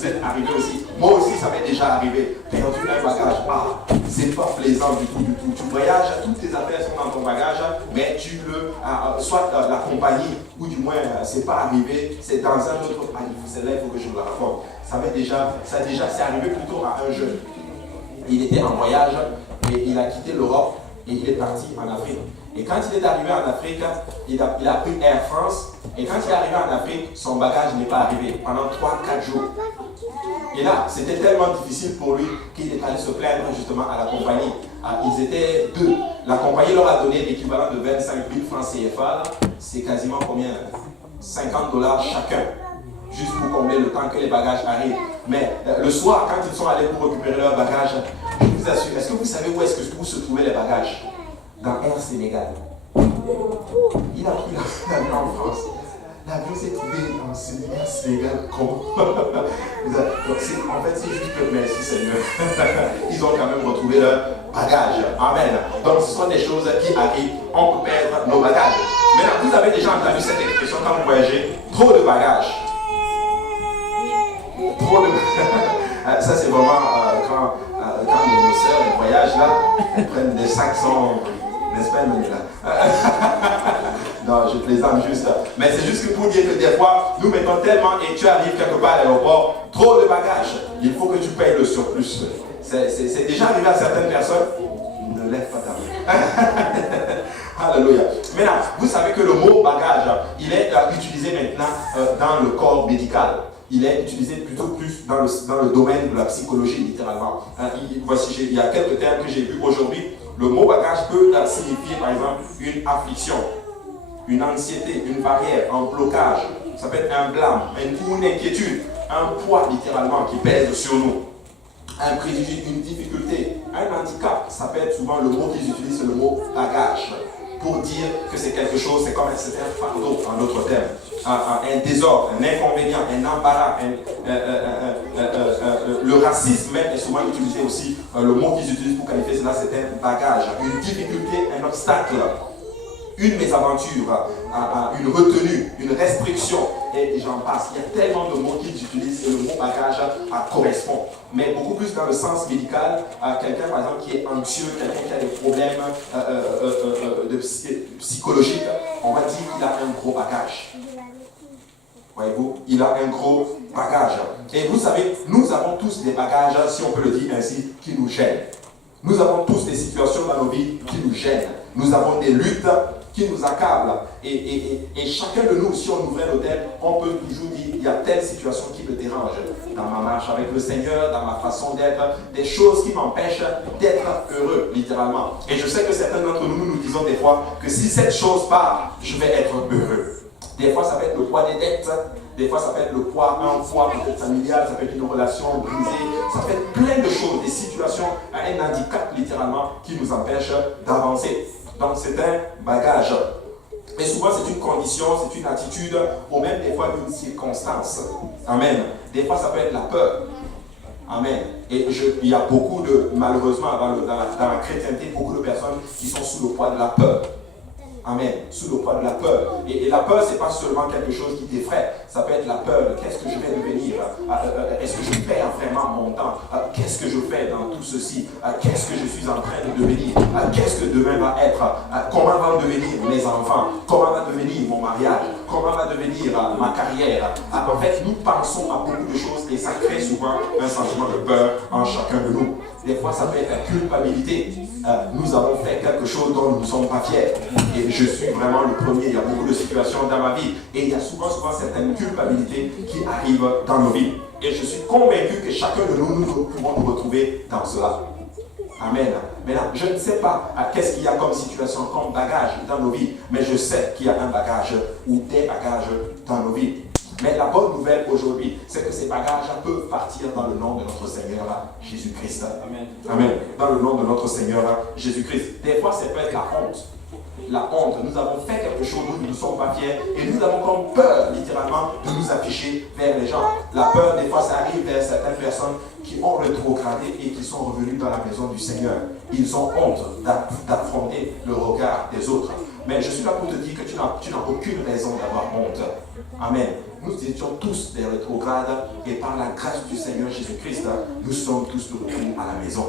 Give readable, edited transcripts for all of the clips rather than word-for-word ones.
vous êtes arrivé aussi. Moi aussi, ça m'est déjà arrivé. Perdu un bagage. C'est pas plaisant du tout, du tout. Tu voyages, toutes tes affaires sont dans ton bagage, mais tu le. Soit la compagnie, ou du moins, c'est pas arrivé, c'est dans un autre. C'est là, il faut que je vous le raconte. C'est arrivé plutôt à un jeune. Il était en voyage et il a quitté l'Europe et il est parti en Afrique. Et quand il est arrivé en Afrique, il a pris Air France. Et quand il est arrivé en Afrique, son bagage n'est pas arrivé pendant 3-4 jours. Et là, c'était tellement difficile pour lui qu'il est allé se plaindre justement à la compagnie. Ils étaient 2. La compagnie leur a donné l'équivalent de 25 000 francs CFA. C'est quasiment combien? 50 $ chacun. Juste pour combler le temps que les bagages arrivent. Mais le soir, quand ils sont allés pour récupérer leurs bagages, je vous assure, est-ce que vous savez où se trouvaient les bagages? Dans Air Sénégal. Il a pris l'avion en France. L'avion s'est trouvé dans Air Sénégal. En fait, c'est juste que merci Seigneur. Ils ont quand même retrouvé leurs bagages. Amen. Donc, ce sont des choses qui arrivent. On peut perdre nos bagages. Maintenant, vous avez déjà entendu cette expression quand vous voyagez. Trop de bagages. Trop de bagages. Ça, c'est vraiment quand nos sœurs voyagent là, elles prennent des sacs sans. N'est-ce pas, Emmanuel? Non, je plaisante juste. Mais c'est juste que pour dire que des fois, nous mettons tellement et tu arrives quelque part à l'aéroport, trop de bagages. Il faut que tu payes le surplus. C'est déjà arrivé à certaines personnes. Ne lève pas ta main. Alléluia. Maintenant, vous savez que le mot bagage, il est utilisé maintenant dans le corps médical. Il est utilisé plutôt plus dans le domaine de la psychologie, littéralement. Voici, il y a quelques termes que j'ai vus aujourd'hui. Le mot bagage peut signifier, par exemple, une affliction, une anxiété, une barrière, un blocage. Ça peut être un blâme, une inquiétude, un poids, littéralement, qui pèse sur nous. Un préjugé, une difficulté, un handicap. Ça peut être souvent le mot qu'ils utilisent, c'est le mot bagage. Pour dire que c'est quelque chose, c'est un fardeau, en d'autres termes. Un désordre, un inconvénient, un embarras, le racisme même est souvent utilisé aussi. Le mot qu'ils utilisent pour qualifier cela, c'est un bagage, une difficulté, un obstacle, une mésaventure, une retenue, une restriction, et j'en passe. Il y a tellement de mots qu'ils utilisent et le mot bagage correspond. Mais beaucoup plus dans le sens médical, quelqu'un par exemple qui est anxieux, quelqu'un qui a des problèmes psychologiques, on va dire qu'il a un gros bagage. Voyez-vous, il a un gros bagage. Et vous savez, nous avons tous des bagages, si on peut le dire ainsi, qui nous gênent. Nous avons tous des situations dans nos vies qui nous gênent. Nous avons des luttes qui nous accablent. Et chacun de nous, si on ouvrait nos têtes, on peut toujours dire, il y a telle situation qui me dérange. Dans ma marche avec le Seigneur, dans ma façon d'être, des choses qui m'empêchent d'être heureux, littéralement. Et je sais que certains d'entre nous, nous disons des fois que si cette chose part, je vais être heureux. Des fois, ça peut être le poids des dettes. Des fois, ça peut être le poids, un poids peut-être familial. Ça peut être une relation brisée. Ça peut être plein de choses, des situations, un handicap littéralement qui nous empêche d'avancer. Donc, c'est un bagage. Et souvent, c'est une condition, c'est une attitude, ou même des fois une circonstance. Amen. Des fois, ça peut être la peur. Amen. Et il y a beaucoup de, malheureusement, dans la chrétienté, beaucoup de personnes qui sont sous le poids de la peur. Amen. Sous le poids de la peur. Et la peur, ce n'est pas seulement quelque chose qui t'effraie. Ça peut être la peur de qu'est-ce que je vais devenir. Est-ce que je perds vraiment mon temps? Qu'est-ce que je fais dans tout ceci? Qu'est-ce que je suis en train de devenir? Qu'est-ce que demain va être? Comment vont devenir mes enfants? Comment va devenir mon mariage? Comment va devenir ma carrière? En fait, nous pensons à beaucoup de choses et ça crée souvent un sentiment de peur en chacun de nous. Des fois, ça peut être la culpabilité. Nous avons fait quelque chose dont nous ne sommes pas fiers. Et je suis vraiment le premier. Il y a beaucoup de situations dans ma vie. Et il y a souvent certaines culpabilités qui arrivent dans nos vies. Et je suis convaincu que chacun de nous, nous pouvons nous retrouver dans cela. Amen. Maintenant, je ne sais pas qu'est-ce qu'il y a comme situation, comme bagage dans nos vies. Mais je sais qu'il y a un bagage ou des bagages dans nos vies. Mais la bonne nouvelle aujourd'hui, c'est que ces bagages peuvent partir dans le nom de notre Seigneur Jésus-Christ. Amen. Amen. Dans le nom de notre Seigneur Jésus-Christ. Des fois, ça peut être la honte. La honte. Nous avons fait quelque chose, nous ne sommes pas fiers et nous avons comme peur, littéralement, de nous afficher vers les gens. La peur, des fois, ça arrive vers certaines personnes qui ont rétrogradé et qui sont revenus dans la maison du Seigneur. Ils ont honte d'affronter le regard des autres. Mais je suis là pour te dire que tu n'as aucune raison d'avoir honte. Amen. nous étions tous des rétrogrades et par la grâce du Seigneur Jésus-Christ, nous sommes tous de retour à la maison.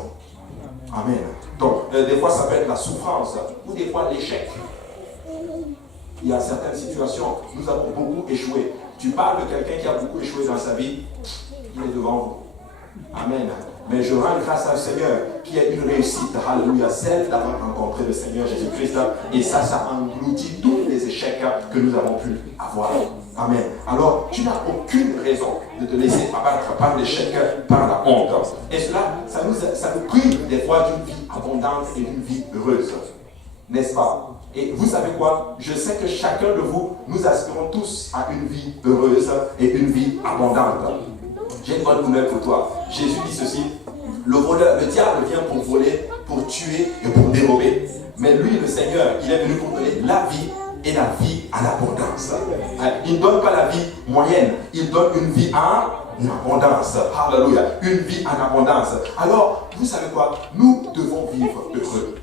Amen. Donc, des fois, ça peut être la souffrance ou des fois l'échec. Il y a certaines situations, nous avons beaucoup échoué. Tu parles de quelqu'un qui a beaucoup échoué dans sa vie, il est devant vous. Amen. Mais je rends grâce au Seigneur qui a une réussite, alléluia, celle d'avoir rencontré le Seigneur Jésus-Christ. Et ça engloutit tous les échecs que nous avons pu avoir. Amen. Alors, tu n'as aucune raison de te laisser abattre par l'échec, par la honte. Et cela, ça nous prive des fois d'une vie abondante et d'une vie heureuse. N'est-ce pas? Et vous savez quoi? Je sais que chacun de vous, nous aspirons tous à une vie heureuse et une vie abondante. J'ai une bonne nouvelle pour toi. Jésus dit ceci: le diable vient pour voler, pour tuer et pour dérober. Mais lui, le Seigneur, il est venu pour donner la vie et la vie à l'abondance. Il ne donne pas la vie moyenne, il donne une vie en abondance. Alléluia. Une vie en abondance. Alors, vous savez quoi? Nous devons vivre heureux.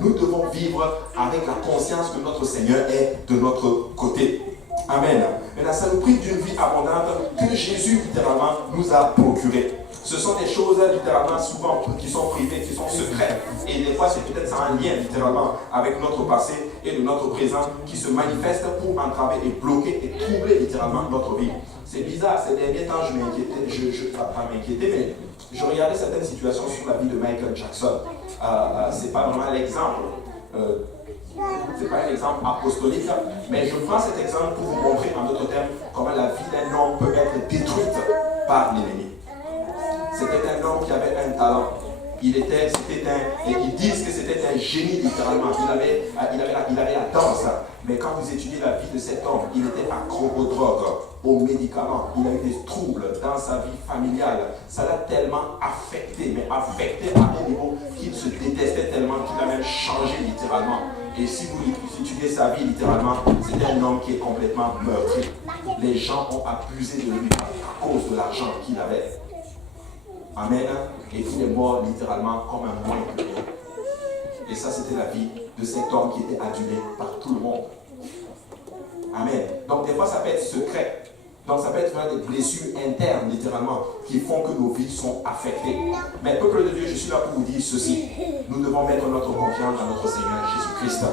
Nous devons vivre avec la conscience que notre Seigneur est de notre côté. Amen. Maintenant, ça nous prive d'une vie abondante que Jésus, littéralement, nous a procurée. Ce sont des choses, littéralement, souvent, qui sont privées, qui sont secrètes. Et des fois, c'est peut-être un lien, littéralement, avec notre passé et de notre présent qui se manifeste pour entraver et bloquer et troubler, littéralement, notre vie. C'est bizarre, ces derniers temps, je m'inquiétais, pas m'inquiéter, mais je regardais certaines situations sur la vie de Michael Jackson. C'est pas vraiment l'exemple. C'est pas un exemple apostolique, mais je prends cet exemple pour vous montrer en d'autres termes comment la vie d'un homme peut être détruite par l'ennemi. C'était un homme qui avait un talent. Ils disent que c'était un génie littéralement. Il avait la danse. Mais quand vous étudiez la vie de cet homme, il était accro aux drogues, aux médicaments. Il a eu des troubles dans sa vie familiale. Ça l'a tellement affecté, mais affecté à un niveau qu'il se détestait tellement qu'il a même changé littéralement. Et si vous étudiez sa vie littéralement, c'était un homme qui est complètement meurtri. Les gens ont abusé de lui à cause de l'argent qu'il avait. Amen. Et il est mort littéralement comme un moine. Et ça, c'était la vie de cet homme qui était adulé par tout le monde. Amen. Donc, des fois, ça peut être secret. Donc, ça peut être des blessures internes, littéralement, qui font que nos vies sont affectées. Mais, peuple de Dieu, je suis là pour vous dire ceci. Nous devons mettre notre confiance dans notre Seigneur Jésus-Christ.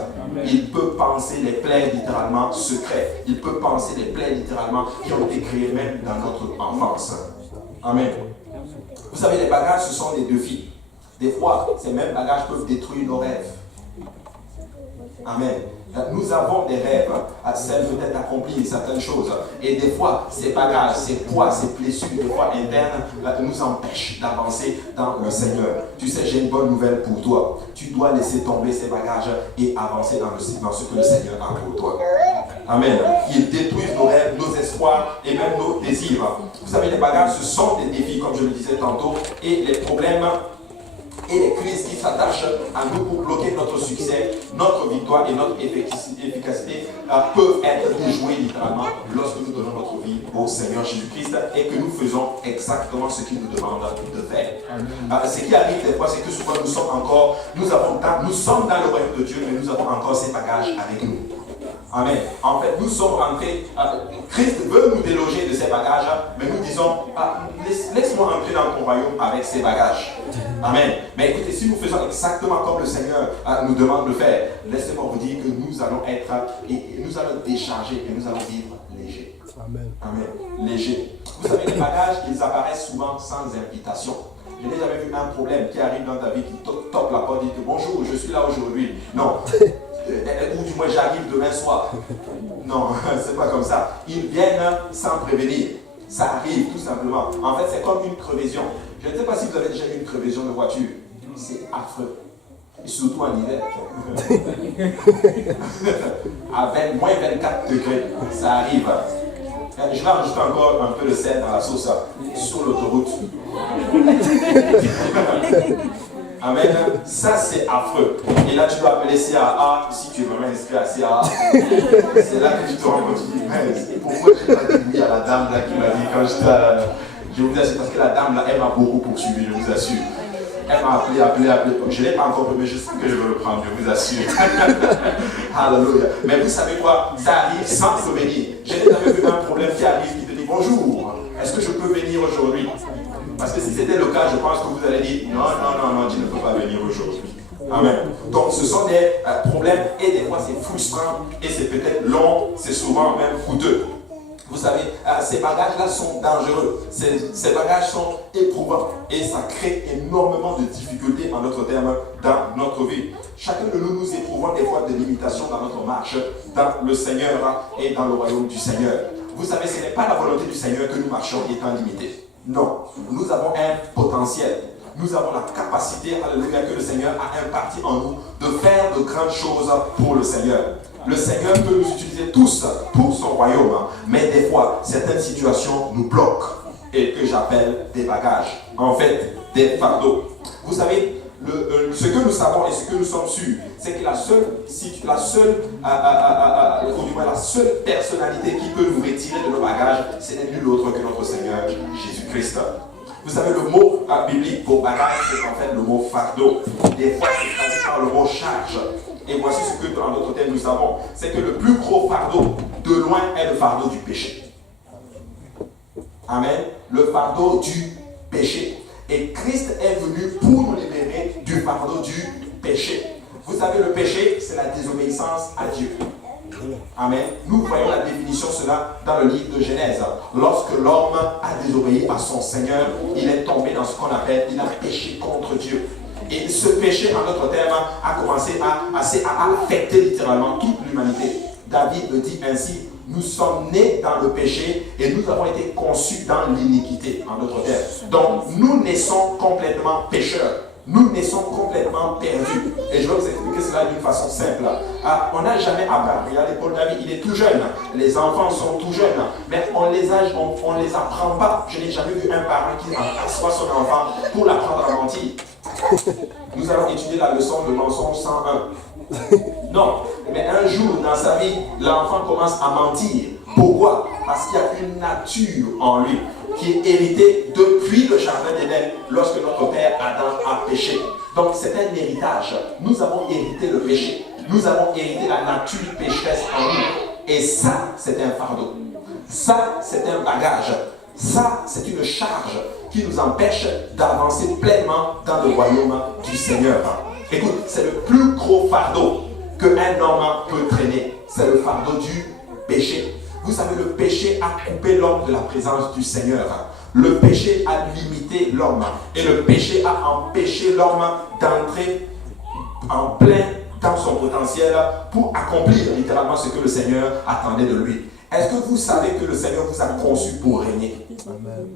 Il peut penser les plaies, littéralement, secrets. Il peut penser les plaies, littéralement, qui ont été créées même dans notre enfance. Amen. Vous savez, les bagages, ce sont des défis. Des fois, ces mêmes bagages peuvent détruire nos rêves. Amen. Nous avons des rêves, celles peut-être accomplir certaines choses. Et des fois, ces bagages, ces poids, ces blessures, des fois internes, nous empêchent d'avancer dans le Seigneur. Tu sais, j'ai une bonne nouvelle pour toi. Tu dois laisser tomber ces bagages et avancer dans ce que le Seigneur a pour toi. Amen. Ils détruisent nos rêves, nos espoirs et même nos désirs. Vous savez, les bagages, ce sont des défis, comme je le disais tantôt, et les problèmes et les crises qui s'attachent à nous pour bloquer notre succès, notre victoire et notre efficacité peuvent être déjouées littéralement lorsque nous donnons notre vie au Seigneur Jésus-Christ et que nous faisons exactement ce qu'il nous demande de faire. Ce qui arrive des fois, c'est que souvent nous sommes dans le royaume de Dieu, mais nous avons encore ces bagages avec nous. Amen. En fait, nous sommes rentrés, Christ veut nous déloger de ces bagages, mais nous disons, laisse-moi entrer dans ton royaume avec ces bagages. Amen. Mais écoutez, si nous faisons exactement comme le Seigneur nous demande de faire, laissez-moi vous dire que nous allons être, et nous allons décharger et nous allons vivre léger. Amen. Amen. Léger. Vous savez, les bagages, ils apparaissent souvent sans invitation. Je n'ai jamais vu un problème qui arrive dans ta vie, qui toque la porte et dit bonjour, je suis là aujourd'hui. Non. Ou du moins j'arrive demain soir. Non, c'est pas comme ça. Ils viennent sans prévenir. Ça arrive tout simplement. En fait, c'est comme une crevaison. Je ne sais pas si vous avez déjà eu une crevaison de voiture. C'est affreux. Et surtout en hiver. À moins 24 degrés, ça arrive. Je vais rajouter encore un peu de sel dans la sauce sur l'autoroute. Amen. Ça, c'est affreux. Et là, tu dois appeler CAA. Si tu es vraiment inscrit à CAA, c'est là que tu te rends compte. Tu dis, mais pourquoi je n'ai pas dit oui à la dame là qui m'a dit quand j'étais là. Je vous assure, parce que la dame là, elle m'a beaucoup poursuivi, je vous assure. Elle m'a appelé. Je ne l'ai pas encore pris, mais je sais que je vais le prendre, je vous assure. Alléluia. Mais vous savez quoi? Ça arrive sans prévenir. Je n'ai jamais vu un problème qui arrive qui te dit bonjour, est-ce que je peux venir aujourd'hui? Parce que si c'était le cas, je pense que vous allez dire non, tu ne peux pas venir aujourd'hui. Amen. Donc ce sont des problèmes et des fois c'est frustrant et c'est peut-être long, c'est souvent même coûteux. Vous savez, ces bagages-là sont dangereux, ces bagages sont éprouvants et ça crée énormément de difficultés en notre terme dans notre vie. Chacun de nous éprouvons des fois des limitations dans notre marche dans le Seigneur et dans le royaume du Seigneur. Vous savez, ce n'est pas la volonté du Seigneur que nous marchons étant limités. Non, nous avons un potentiel. Nous avons la capacité, alléluia, que le Seigneur a imparti en nous de faire de grandes choses pour le Seigneur. Le Seigneur peut nous utiliser tous pour son royaume, mais des fois, certaines situations nous bloquent et que j'appelle des bagages, en fait, des fardeaux. Vous savez, ce que nous savons et ce que nous sommes sûrs, c'est que la seule personnalité qui peut nous retirer de nos bagages, ce n'est nul autre que notre Seigneur Jésus-Christ. Vous savez, le mot biblique pour bagage, c'est en fait le mot fardeau. Des fois, c'est traduit par le mot charge. Et voici ce que dans notre thème nous savons, c'est que le plus gros fardeau, de loin, est le fardeau du péché. Amen. Le fardeau du péché. Et Christ est venu pour nous libérer du fardeau du péché. Vous savez, le péché, c'est la désobéissance à Dieu. Amen. Nous voyons la définition de cela dans le livre de Genèse. Lorsque l'homme a désobéi à son Seigneur, il est tombé dans ce qu'on appelle, il a péché contre Dieu. Et ce péché, en notre terme, a commencé à affecter littéralement toute l'humanité. David le dit ainsi, nous sommes nés dans le péché et nous avons été conçus dans l'iniquité, en notre terme. Donc, nous naissons complètement pécheurs. Nous naissons complètement perdus. Et je vais vous expliquer cela d'une façon simple. On n'a jamais appris. Regardez, Paul David, il est tout jeune. Les enfants sont tout jeunes. Mais on les apprend pas. Je n'ai jamais vu un parent qui assoit son enfant pour l'apprendre à mentir. Nous allons étudier la leçon de mensonge 101. Non, mais un jour dans sa vie, l'enfant commence à mentir. Pourquoi? Parce qu'il y a une nature en lui qui est héritée depuis le jardin d'Éden lorsque notre père Adam a péché. Donc c'est un héritage. Nous avons hérité le péché. Nous avons hérité la nature pécheresse en nous. Et ça, c'est un fardeau. Ça, c'est un bagage. Ça, c'est une charge qui nous empêche d'avancer pleinement dans le royaume du Seigneur. Écoute, c'est le plus gros fardeau qu'un homme peut traîner. C'est le fardeau du péché. Vous savez, le péché a coupé l'homme de la présence du Seigneur. Le péché a limité l'homme. Et le péché a empêché l'homme d'entrer en plein dans son potentiel pour accomplir littéralement ce que le Seigneur attendait de lui. Est-ce que vous savez que le Seigneur vous a conçu pour régner? Amen.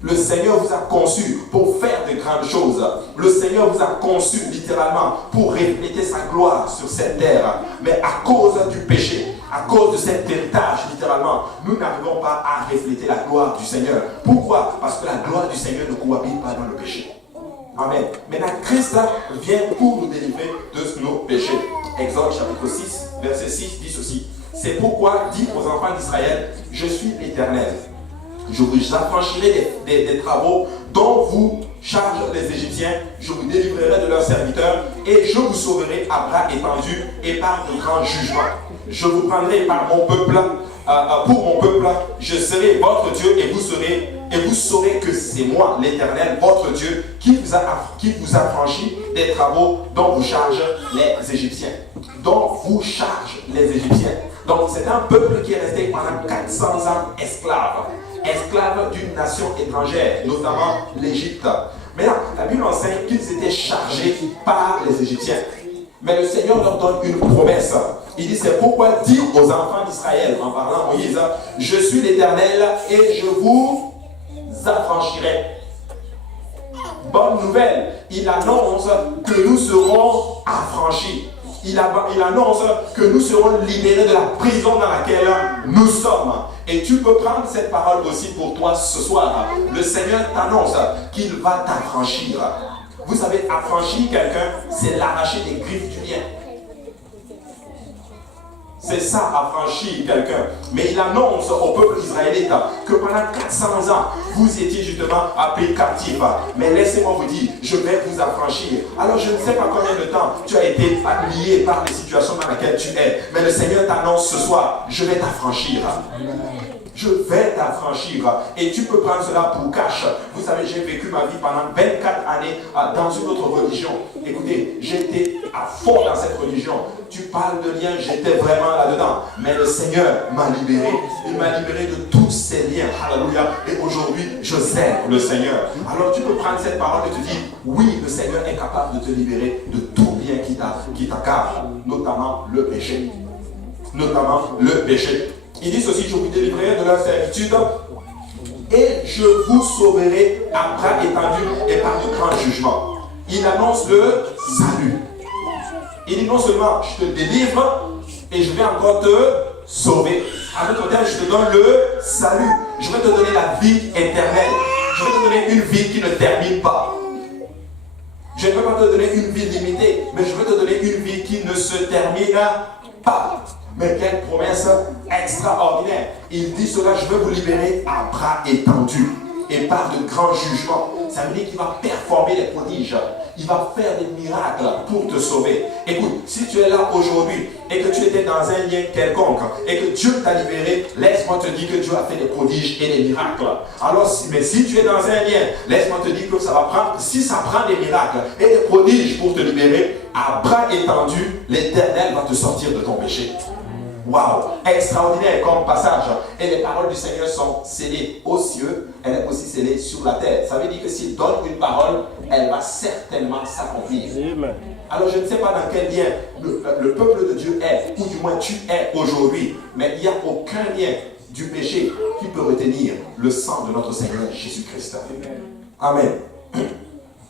Le Seigneur vous a conçu pour faire de grandes choses. Le Seigneur vous a conçu littéralement pour refléter sa gloire sur cette terre. Mais à cause du péché, à cause de cet héritage, littéralement, nous n'arrivons pas à refléter la gloire du Seigneur. Pourquoi? Parce que la gloire du Seigneur ne cohabite pas dans le péché. Amen. Maintenant, Christ vient pour nous délivrer de nos péchés. Exode chapitre 6, verset 6 dit ceci. C'est pourquoi dit aux enfants d'Israël, je suis l'Éternel. Je vous affranchirai des travaux dont vous chargent les Égyptiens. Je vous délivrerai de leurs serviteurs et je vous sauverai à bras étendus et par de grands jugements. Je vous prendrai par mon peuple, pour mon peuple. Je serai votre Dieu et vous saurez que c'est moi, l'Éternel, votre Dieu, qui vous a affranchi des travaux dont vous chargent les Égyptiens. Dont vous chargent les Égyptiens. Donc c'est un peuple qui est resté pendant 400 ans esclaves d'une nation étrangère, notamment l'Égypte. Maintenant, la Bible enseigne qu'ils étaient chargés par les Égyptiens. Mais le Seigneur leur donne une promesse. Il dit, c'est pourquoi dit aux enfants d'Israël, en parlant à Moïse, je suis l'Éternel et je vous affranchirai. Bonne nouvelle, il annonce que nous serons affranchis. Il annonce que nous serons libérés de la prison dans laquelle nous sommes. Et tu peux prendre cette parole aussi pour toi ce soir. Le Seigneur t'annonce qu'il va t'affranchir. Vous savez, affranchir quelqu'un, c'est l'arracher des griffes du bien. C'est ça, affranchir quelqu'un. Mais il annonce au peuple israélite que pendant 400 ans, vous étiez justement appelés captifs. Mais laissez-moi vous dire, je vais vous affranchir. Alors je ne sais pas combien de temps tu as été lié par les situations dans lesquelles tu es. Mais le Seigneur t'annonce ce soir, je vais t'affranchir. Je vais t'affranchir. Et tu peux prendre cela pour cash. Vous savez, j'ai vécu ma vie pendant 24 années dans une autre religion. Écoutez, j'étais à fond dans cette religion. Tu parles de liens, j'étais vraiment là-dedans. Mais le Seigneur m'a libéré. Il m'a libéré de tous ces liens. Alléluia. Et aujourd'hui, je sers le Seigneur. Alors tu peux prendre cette parole et te dire, oui, le Seigneur est capable de te libérer de tout bien qui t'accable, notamment le péché. Notamment le péché. Il dit ceci, je vous délivrerai de leur servitude et je vous sauverai à bras étendus et par de grands jugements. Il annonce le salut. Il dit non seulement je te délivre et je vais encore te sauver. En d'autres termes, je te donne le salut. Je vais te donner la vie éternelle. Je vais te donner une vie qui ne termine pas. Je ne vais pas te donner une vie limitée, mais je vais te donner une vie qui ne se termine pas. Mais quelle promesse extraordinaire. Il dit cela, je vais vous libérer à bras étendus et par de grands jugements. Ça veut dire qu'il va performer des prodiges. Il va faire des miracles pour te sauver. Écoute, si tu es là aujourd'hui et que tu étais dans un lien quelconque et que Dieu t'a libéré, laisse-moi te dire que Dieu a fait des prodiges et des miracles. Alors, mais si tu es dans un lien, laisse-moi te dire que ça va prendre, si ça prend des miracles et des prodiges pour te libérer, à bras étendus, l'Éternel va te sortir de ton péché. Waouh, extraordinaire comme passage. Et les paroles du Seigneur sont scellées aux cieux, elle est aussi scellée sur la terre. Ça veut dire que s'il donne une parole, elle va certainement s'accomplir. Alors je ne sais pas dans quel lien le peuple de Dieu est, ou du moins tu es aujourd'hui, mais il n'y a aucun lien du péché qui peut retenir le sang de notre Seigneur Jésus-Christ. Amen.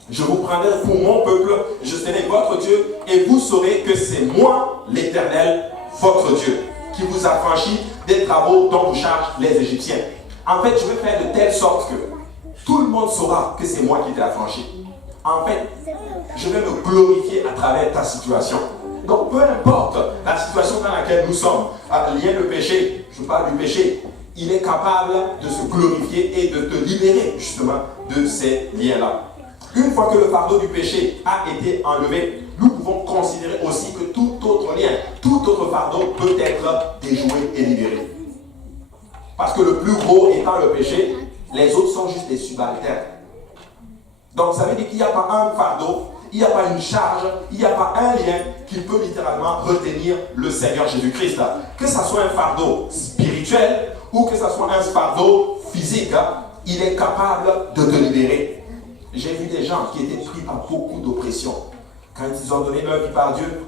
Je vous prendrai pour mon peuple, je serai votre Dieu, et vous saurez que c'est moi, l'Éternel, votre Dieu, qui vous affranchit des travaux dont vous chargent les Égyptiens. En fait, je vais faire de telle sorte que tout le monde saura que c'est moi qui t'ai affranchi. En fait, je vais me glorifier à travers ta situation. Donc, peu importe la situation dans laquelle nous sommes, lié le péché, je parle du péché, il est capable de se glorifier et de te libérer justement de ces liens-là. Une fois que le fardeau du péché a été enlevé, nous pouvons considérer aussi que tout autre lien, tout autre fardeau peut être déjoué et libéré. Parce que le plus gros étant le péché, les autres sont juste des subalternes. Donc ça veut dire qu'il n'y a pas un fardeau, il n'y a pas une charge, il n'y a pas un lien qui peut littéralement retenir le Seigneur Jésus-Christ. Que ce soit un fardeau spirituel ou que ce soit un fardeau physique, il est capable de te libérer. J'ai vu des gens qui étaient pris par beaucoup d'oppression. Quand ils ont donné leur vie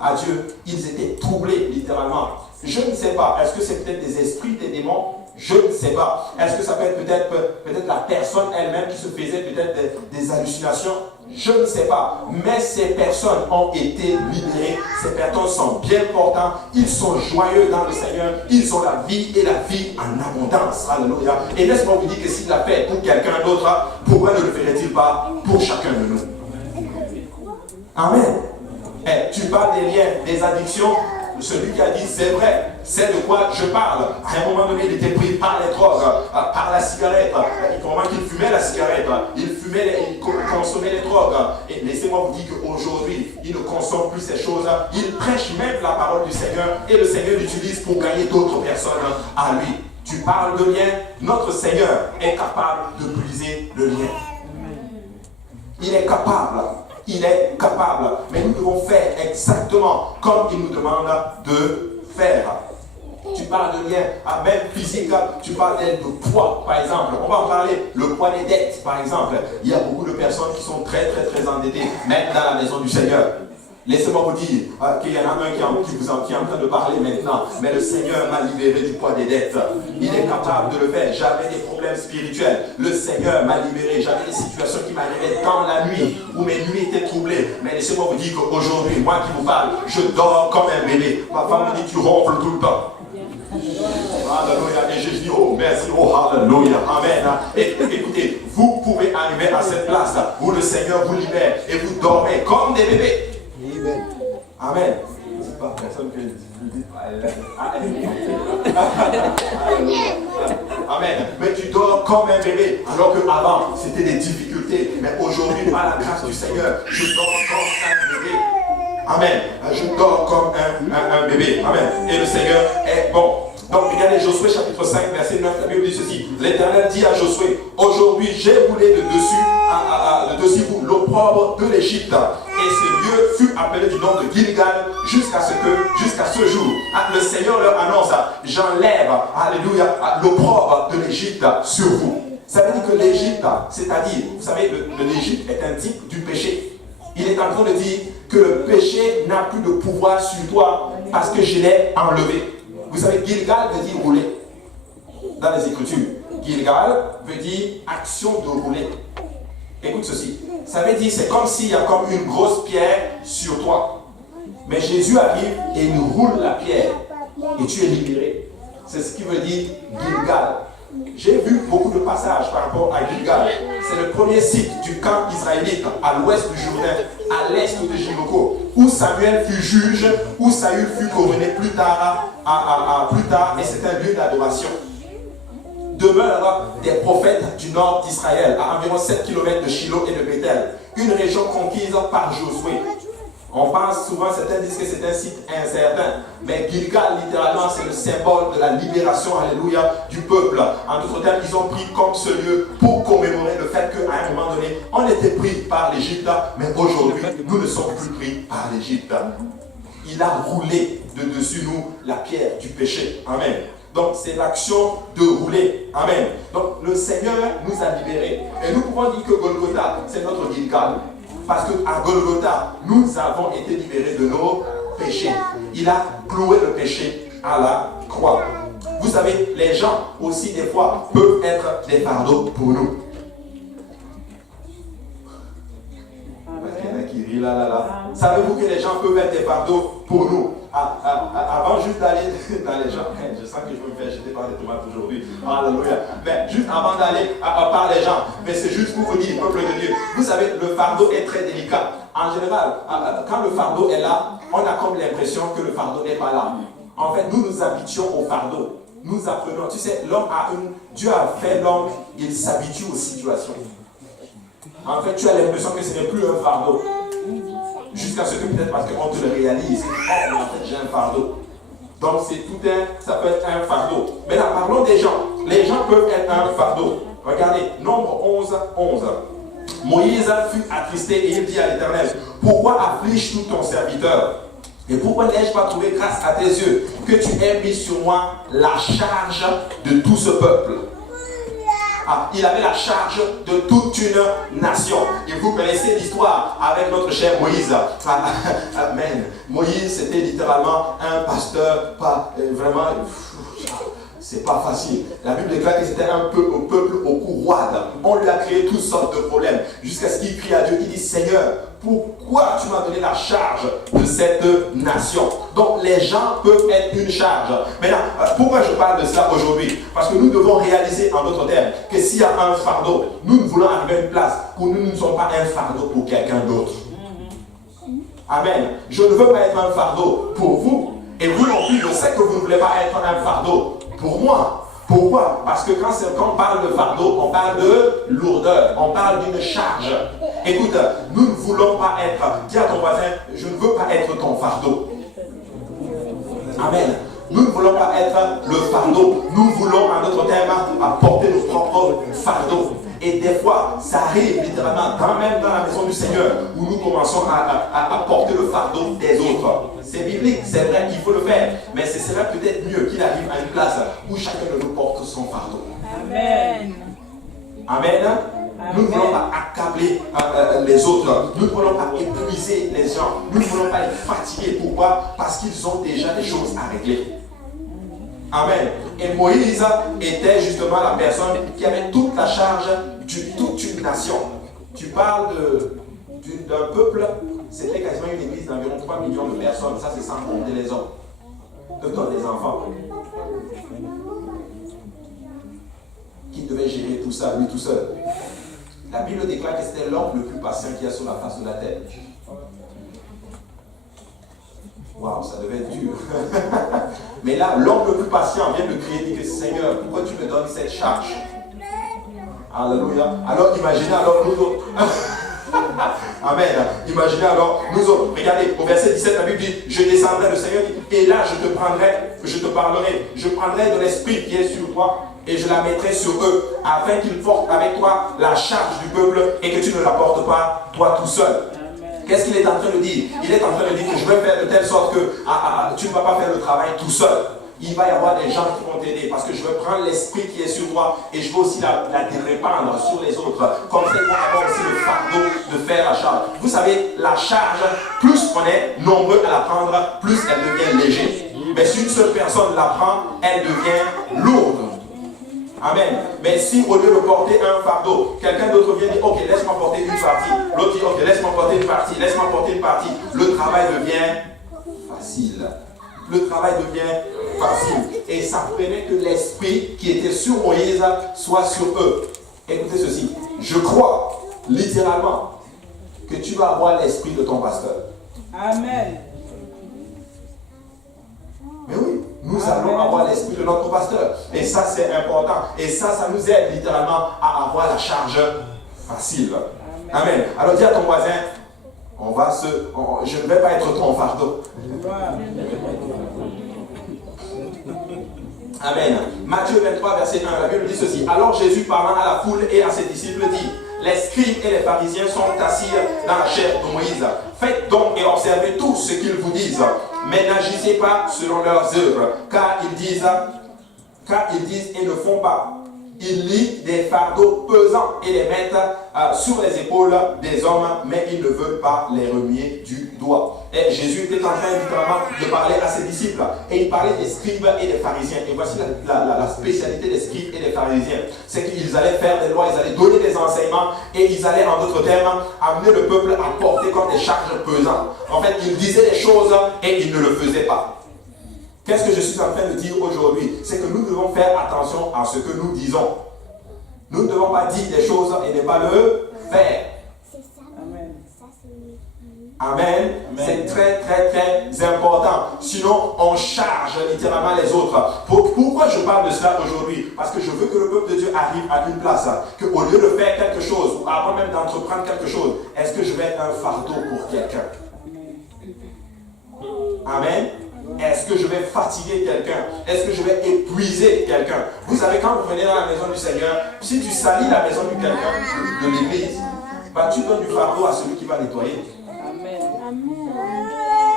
à Dieu, ils étaient troublés littéralement. Je ne sais pas, est-ce que c'est peut-être des esprits, des démons? Je ne sais pas. Est-ce que ça peut être peut-être la personne elle-même qui se faisait peut-être des hallucinations? Je ne sais pas. Mais ces personnes ont été libérées. Ces personnes sont bien portantes. Ils sont joyeux dans le Seigneur. Ils ont la vie et la vie en abondance. Alléluia. Et laisse-moi vous dire que s'il l'a fait pour quelqu'un d'autre, pourquoi ne le ferait-il pas pour chacun de nous? Amen. Et tu parles des liens, des addictions. Celui qui a dit c'est vrai, c'est de quoi je parle. À un moment donné, il était pris par les drogues, par la cigarette. Comment qu'il fumait la cigarette, il consommait les drogues. Et laissez-moi vous dire qu'aujourd'hui, il ne consomme plus ces choses. Il prêche même la parole du Seigneur et le Seigneur l'utilise pour gagner d'autres personnes à lui. Tu parles de lien, notre Seigneur est capable de briser le lien. Il est capable. Il est capable, mais nous devons faire exactement comme il nous demande de faire. Tu parles de lien, même physique, tu parles de poids, par exemple. On va en parler, le poids des dettes, par exemple. Il y a beaucoup de personnes qui sont très endettées, même dans la maison du Seigneur. Laissez-moi vous dire qu'il y en a un qui est en train de parler maintenant, mais le Seigneur m'a libéré du poids des dettes. Il est capable de le faire. J'avais des problèmes spirituels. Le Seigneur m'a libéré. J'avais des situations qui m'arrivaient dans la nuit, où mes nuits étaient troublées. Mais laissez-moi vous dire qu'aujourd'hui, moi qui vous parle, je dors comme un bébé. Ma femme me dit, tu ronfles tout le temps. Alléluia. Et je dis, oh merci, oh alléluia, amen. Et écoutez, vous pouvez arriver à cette place où le Seigneur vous libère et vous dormez comme des bébés. Amen. C'est pas personne qui dit. Amen. Mais tu dors comme un bébé, alors qu'avant, c'était des difficultés. Mais aujourd'hui, par la grâce du Seigneur, je dors comme un bébé. Amen. Je dors comme un bébé. Amen. Et le Seigneur est bon. Donc, regardez Josué chapitre 5, verset 9, la Bible dit ceci. L'Éternel dit à Josué, aujourd'hui j'ai roulé de dessus vous l'opprobre de l'Égypte. Et ce lieu fut appelé du nom de Gilgal jusqu'à ce jour. Le Seigneur leur annonce, j'enlève, alléluia, l'opprobre de l'Égypte sur vous. Ça veut dire que l'Égypte, c'est-à-dire, vous savez, l'Égypte est un type du péché. Il est en train de dire que le péché n'a plus de pouvoir sur toi parce que je l'ai enlevé. Vous savez, Gilgal veut dire rouler dans les Écritures. Gilgal veut dire action de rouler. Écoute ceci. Ça veut dire c'est comme s'il y a comme une grosse pierre sur toi. Mais Jésus arrive et il roule la pierre. Et tu es libéré. C'est ce qui veut dire Gilgal. J'ai vu beaucoup de passages par rapport à Gilgal. C'est le premier site du camp israélite à l'ouest du Jourdain, à l'est de Jéricho, où Samuel fut juge, où Saül fut couronné plus tard, et c'est un lieu d'adoration. Demeurent des prophètes du nord d'Israël, à environ 7 km de Shiloh et de Bethel, une région conquise par Josué. On pense souvent, certains disent que c'est un site incertain, mais Gilgal, littéralement, c'est le symbole de la libération, alléluia, du peuple. En d'autres termes, ils ont pris comme ce lieu pour commémorer le fait qu'à un moment donné, on était pris par l'Égypte, mais aujourd'hui, nous ne sommes plus pris par l'Égypte. Il a roulé de dessus nous la pierre du péché. Amen. Donc, c'est l'action de rouler. Amen. Donc, le Seigneur nous a libérés. Et nous pouvons dire que Golgotha, c'est notre Gilgal. Parce qu'à Golgotha, nous avons été libérés de nos péchés. Il a cloué le péché à la croix. Vous savez, les gens aussi, des fois, peuvent être des fardeaux pour nous. Il y en a qui rient là. Savez-vous que les gens peuvent être des fardeaux pour nous? Avant juste d'aller dans les gens, je sens que je vais me faire jeter par des tomates aujourd'hui. Alléluia. Mais juste avant d'aller par les gens, mais c'est juste pour vous dire, peuple de Dieu, vous savez, le fardeau est très délicat. En général, quand le fardeau est là, on a comme l'impression que le fardeau n'est pas là. En fait, nous nous habituons au fardeau. Nous apprenons, tu sais, Dieu a fait l'homme, il s'habitue aux situations. En fait, tu as l'impression que ce n'est plus un fardeau. Jusqu'à ce que peut-être parce qu'on te le réalise, oh, en fait j'ai un fardeau. Donc ça peut être un fardeau. Mais là, parlons des gens. Les gens peuvent être un fardeau. Regardez, Nombre 11. Moïse fut attristé et il dit à l'Éternel, pourquoi affliges-tu ton serviteur? Et pourquoi n'ai-je pas trouvé grâce à tes yeux que tu aies mis sur moi la charge de tout ce peuple? Il avait la charge de toute une nation. Et vous connaissez l'histoire avec notre cher Moïse. Amen. Moïse, c'était littéralement un pasteur, pas vraiment. C'est pas facile. La Bible déclare que c'était un peuple au cou roide. On lui a créé toutes sortes de problèmes. Jusqu'à ce qu'il crie à Dieu. Il dit, Seigneur, pourquoi tu m'as donné la charge de cette nation? Donc les gens peuvent être une charge. Maintenant, pourquoi je parle de cela aujourd'hui? Parce que nous devons réaliser en d'autres termes que s'il y a un fardeau, nous voulons arriver à une place où nous ne sommes pas un fardeau pour quelqu'un d'autre. Amen. Je ne veux pas être un fardeau pour vous. Et vous non plus, je sais que vous ne voulez pas être un fardeau pour moi. Pourquoi? Parce que quand on parle de fardeau, on parle de lourdeur, on parle d'une charge. Écoute, nous ne voulons pas être, dis à ton voisin, je ne veux pas être ton fardeau. Amen. Nous ne voulons pas être le fardeau. Nous voulons, en d'autres termes, apporter nos propres fardeaux. Et des fois, ça arrive littéralement, même dans la maison du Seigneur, où nous commençons à porter le fardeau des autres. C'est biblique, c'est vrai qu'il faut le faire. Mais ce serait peut-être mieux qu'il arrive à une place où chacun de nous porte son fardeau. Amen. Amen. Nous ne voulons pas accabler les autres. Nous ne voulons pas épuiser les gens. Nous ne voulons pas les fatiguer. Pourquoi? Parce qu'ils ont déjà des choses à régler. Amen. Et Moïse était justement la personne qui avait toute la charge de toute une nation. Tu parles d'un peuple, c'était quasiment une église d'environ 3 millions de personnes. Ça, c'est sans compter les hommes. D'autres les enfants. Qui devait gérer tout ça, lui tout seul. La Bible déclare que c'était l'homme le plus patient qu'il y a sur la face de la terre. Waouh, ça devait être dur. Mais là, l'homme le plus patient vient de crier, dit que Seigneur, pourquoi tu me donnes cette charge? Alléluia. Alors imaginez alors nous autres. Amen. Imaginez alors nous autres. Regardez, au verset 17, la Bible dit, je descendrai, le Seigneur dit, et là je te parlerai, je prendrai de l'esprit qui est sur toi et je la mettrai sur eux, afin qu'ils portent avec toi la charge du peuple et que tu ne la portes pas toi tout seul. Qu'est-ce qu'il est en train de dire? Il est en train de dire que je vais faire de telle sorte que tu ne vas pas faire le travail tout seul. Il va y avoir des gens qui vont t'aider parce que je vais prendre l'esprit qui est sur toi et je vais aussi la répandre sur les autres. Comme ça, ils vont avoir aussi le fardeau de faire la charge. Vous savez, la charge, plus on est nombreux à la prendre, plus elle devient légère. Mais si une seule personne la prend, elle devient lourde. Amen. Mais si au lieu de porter un fardeau, quelqu'un d'autre vient dire, ok, laisse-moi porter une partie. L'autre dit, ok, laisse-moi porter une partie, laisse-moi porter une partie. Le travail devient facile. Le travail devient facile. Et ça permet que l'esprit qui était sur Moïse soit sur eux. Écoutez ceci. Je crois, littéralement, que tu vas avoir l'esprit de ton pasteur. Amen. Mais oui, nous allons avoir l'esprit de notre pasteur. Et ça, c'est important. Et ça nous aide littéralement à avoir la charge facile. Amen. Alors dis à ton voisin, je ne vais pas être ton fardeau. Amen. Matthieu 23, verset 1, la Bible dit ceci. Alors Jésus, parlant à la foule et à ses disciples, dit, les scribes et les pharisiens sont assis dans la chair de Moïse. Faites donc et observez tout ce qu'ils vous disent, mais n'agissez pas selon leurs œuvres, car ils disent et ne font pas. Ils lient des fardeaux pesants et les mettent sur les épaules des hommes, mais ils ne veulent pas les remuer du doigt. Et Jésus était en train littéralement de parler à ses disciples. Et il parlait des scribes et des pharisiens. Et voici la spécialité des scribes et des pharisiens. C'est qu'ils allaient faire des lois, ils allaient donner des enseignements et ils allaient, en d'autres termes, amener le peuple à porter comme des charges pesantes. En fait, ils disaient des choses et ils ne le faisaient pas. Qu'est-ce que je suis en train de dire aujourd'hui? C'est que nous devons faire attention à ce que nous disons. Nous ne devons pas dire des choses et ne pas le faire. Amen. Amen. C'est très, très, très important. Sinon, on charge littéralement les autres. Pourquoi je parle de cela aujourd'hui? Parce que je veux que le peuple de Dieu arrive à une place. Qu'au lieu de faire quelque chose, ou avant même d'entreprendre quelque chose, est-ce que je vais être un fardeau pour quelqu'un? Amen. Est-ce que je vais fatiguer quelqu'un? Est-ce que je vais épuiser quelqu'un? Vous savez, quand vous venez dans la maison du Seigneur, si tu salis la maison de quelqu'un, de l'église, tu donnes du fardeau à celui qui va nettoyer.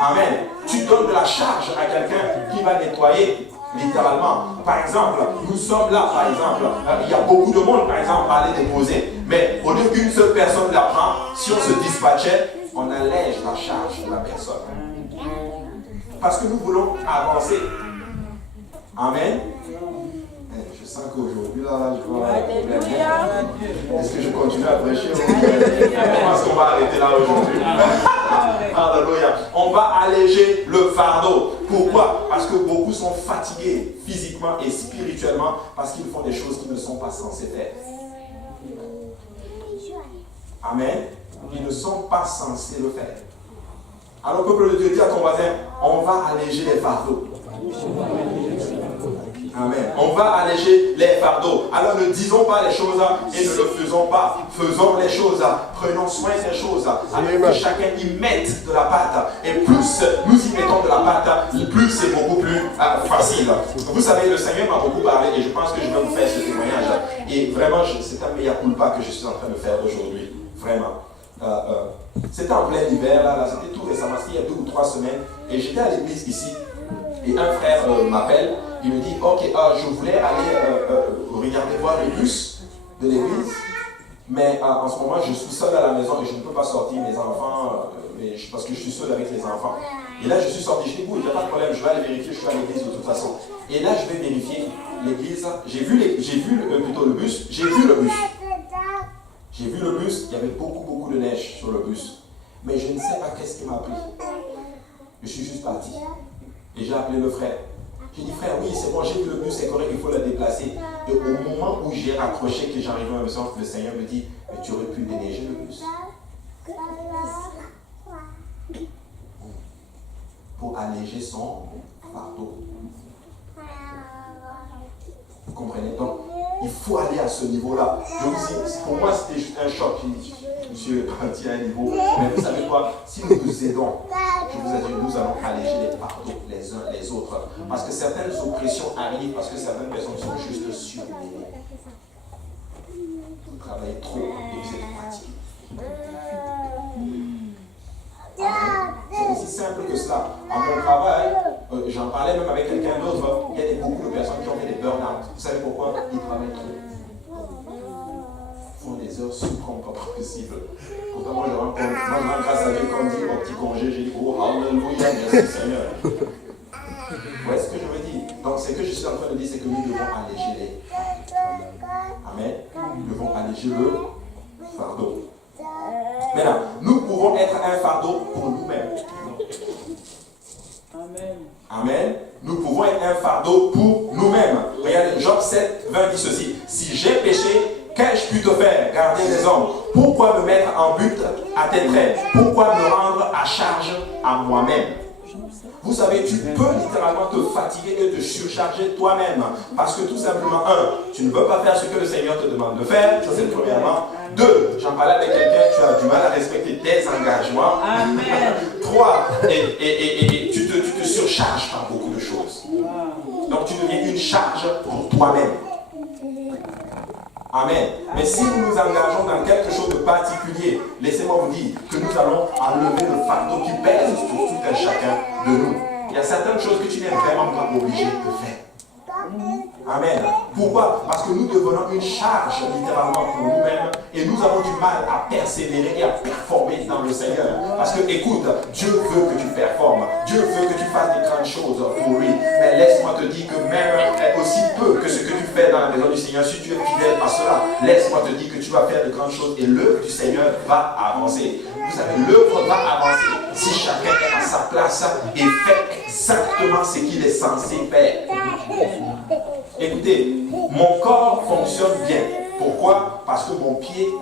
Amen. Tu donnes de la charge à quelqu'un qui va nettoyer, littéralement. Par exemple, nous sommes là, par exemple, il y a beaucoup de monde, par exemple, à aller déposer. Mais au lieu qu'une seule personne la prend, si on se dispatchait, on allège la charge de la personne. Parce que nous voulons avancer. Amen. Je sens qu'aujourd'hui, là, je vois un problème. Est-ce que je continue à prêcher? Je pense qu'on va arrêter là aujourd'hui. Alléluia. On va alléger le fardeau. Pourquoi? Parce que beaucoup sont fatigués physiquement et spirituellement parce qu'ils font des choses qu'ils ne sont pas censés faire. Amen. Ils ne sont pas censés le faire. Alors, peuple de Dieu, dis à ton voisin, on va alléger les fardeaux. Amen. On va alléger les fardeaux. Alors, ne disons pas les choses et ne le faisons pas. Faisons les choses. Prenons soin des choses. Avec que chacun y mette de la pâte. Et plus nous y mettons de la pâte, plus c'est beaucoup plus facile. Vous savez, le Seigneur m'a beaucoup parlé et je pense que je vais vous faire ce témoignage. Et vraiment, c'est un mea culpa que je suis en train de faire aujourd'hui. Vraiment. C'était en plein hiver, là, c'était tout récemment, il y a 2 ou 3 semaines, et j'étais à l'église ici, et un frère m'appelle, il me dit, ok, je voulais aller regarder voir les bus de l'église, mais en ce moment je suis seul à la maison et je ne peux pas sortir mes enfants, parce que je suis seul avec les enfants. Et là je suis sorti, je dis, il n'y a pas de problème, je vais aller vérifier, je suis à l'église de toute façon. Et là je vais vérifier l'église, j'ai vu le bus. J'ai vu le bus, il y avait beaucoup de neige sur le bus. Mais je ne sais pas qu'est-ce qui m'a pris. Je suis juste parti. Et j'ai appelé le frère. J'ai dit, frère, oui, c'est bon, j'ai vu le bus, c'est correct, il faut le déplacer. Et au moment où j'ai raccroché, que j'arrivais à la maison, le Seigneur me dit, mais tu aurais pu déneiger le bus. pour alléger son fardeau. Vous comprenez? Donc, il faut aller à ce niveau-là. Je vous dis, pour moi, c'était juste un choc. Monsieur est parti à un niveau. Mais vous savez quoi? Si nous nous aidons, je vous assure, nous allons alléger les fardeaux les uns les autres. Parce que certaines oppressions arrivent parce que certaines personnes sont juste surmenées. Vous travaillez trop et vous êtes fatigué. C'est aussi simple que cela. À mon travail, j'en parlais même avec quelqu'un d'autre, il y a beaucoup de personnes qui ont fait des burn-out. Vous savez pourquoi? Ils travaillent trop. Ils font des heures sup comme pas possible. Pourtant, moi, je rends grâce à Dieu quand on dit mon petit congé, j'ai dit, oh, alléluia, merci Seigneur. Vous voyez ce que je veux dire? Donc, ce que je suis en train de dire, c'est que nous devons alléger les. Amen. Nous devons alléger le fardeau. Maintenant, nous pouvons être un fardeau pour nous-mêmes. Amen. Amen. Nous pouvons être un fardeau pour nous-mêmes. Regardez, Job 7, 20 dit ceci. Si j'ai péché, qu'ai-je pu te faire, garder les hommes? Pourquoi me mettre en but à tes traits? Pourquoi me rendre à charge à moi-même? Vous savez, tu peux littéralement te fatiguer et te surcharger toi-même. Parce que tout simplement, tu ne veux pas faire ce que le Seigneur te demande de faire. Ça, c'est premièrement. 2, j'en parlais avec quelqu'un, tu as du mal à respecter tes engagements. Amen. 3, et tu te surcharges par beaucoup de choses. Donc, tu deviens une charge pour toi-même. Amen. Mais si nous nous engageons dans quelque chose de particulier, laissez-moi vous dire que nous allons enlever le fardeau qui pèse sur tout un chacun de nous. Il y a certaines choses que tu n'es vraiment pas obligé de faire. Amen. Pourquoi? Parce que nous devenons une charge littéralement pour nous-mêmes et nous avons du mal à persévérer et à performer dans le Seigneur. Parce que écoute, Dieu veut que tu performes. Dieu veut que tu fasses des grandes choses pour lui. Mais laisse-moi te dire que même aussi peu que ce que tu fais dans la maison du Seigneur, si tu es fidèle à cela, laisse-moi te dire que tu vas faire de grandes choses et l'œuvre du Seigneur va avancer. Vous savez, l'œuvre va avancer si chacun est à sa place et fait exactement ce qu'il est censé faire. Écoutez, mon corps fonctionne bien. Pourquoi? Parce que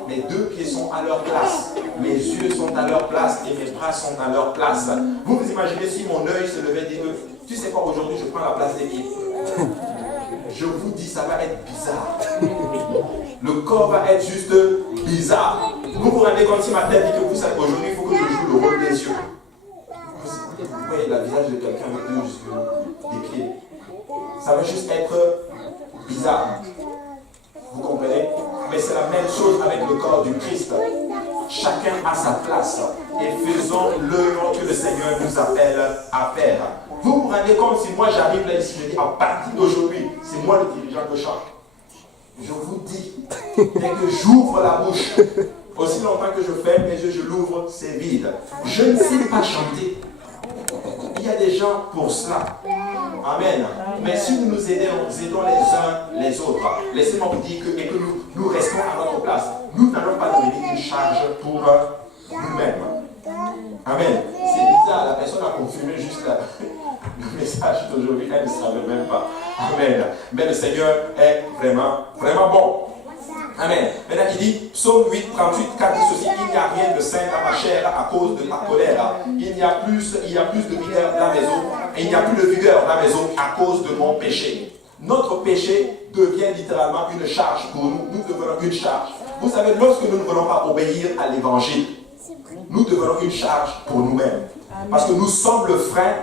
mes 2 pieds sont à leur place. Mes yeux sont à leur place et mes bras sont à leur place. Vous vous imaginez si mon œil se levait et dit, tu sais quoi, aujourd'hui je prends la place des pieds. Je vous dis, ça va être bizarre. Le corps va être juste bizarre. Vous vous rendez compte si ma tête dit que vous savez, aujourd'hui il faut que je joue le rôle des yeux. Vous voyez le visage de quelqu'un avec des pieds. Ça va juste être bizarre. Vous comprenez? Mais c'est la même chose avec le corps du Christ. Chacun a sa place. Et faisons l'œuvre que le Seigneur nous appelle à faire. Vous vous rendez compte si moi j'arrive là ici, je dis à partir d'aujourd'hui, c'est moi le dirigeant de chant. Je vous dis, dès que j'ouvre la bouche, aussi longtemps que je ferme mes yeux, je l'ouvre, c'est vide. Je ne sais pas chanter. Il y a des gens pour cela. Amen. Mais si nous nous aidons les uns les autres, laissez-moi vous dire que nous restons à notre place. Nous n'allons pas devenir une charge pour nous-mêmes. Amen. C'est bizarre, la personne a confirmé juste le message d'aujourd'hui, elle ne savait même pas. Amen. Mais le Seigneur est vraiment, vraiment bon. Amen. Maintenant, il dit, Psaume 8, 38, 4 dit ceci, il n'y a rien de sain dans ma chair à cause de ma colère. Il y a plus de vigueur dans mes os, et il n'y a plus de vigueur dans mes os à cause de mon péché. Notre péché devient littéralement une charge pour nous. Nous devenons une charge. Vous savez, lorsque nous ne voulons pas obéir à l'évangile, nous devenons une charge pour nous-mêmes. Parce que nous sommes le frein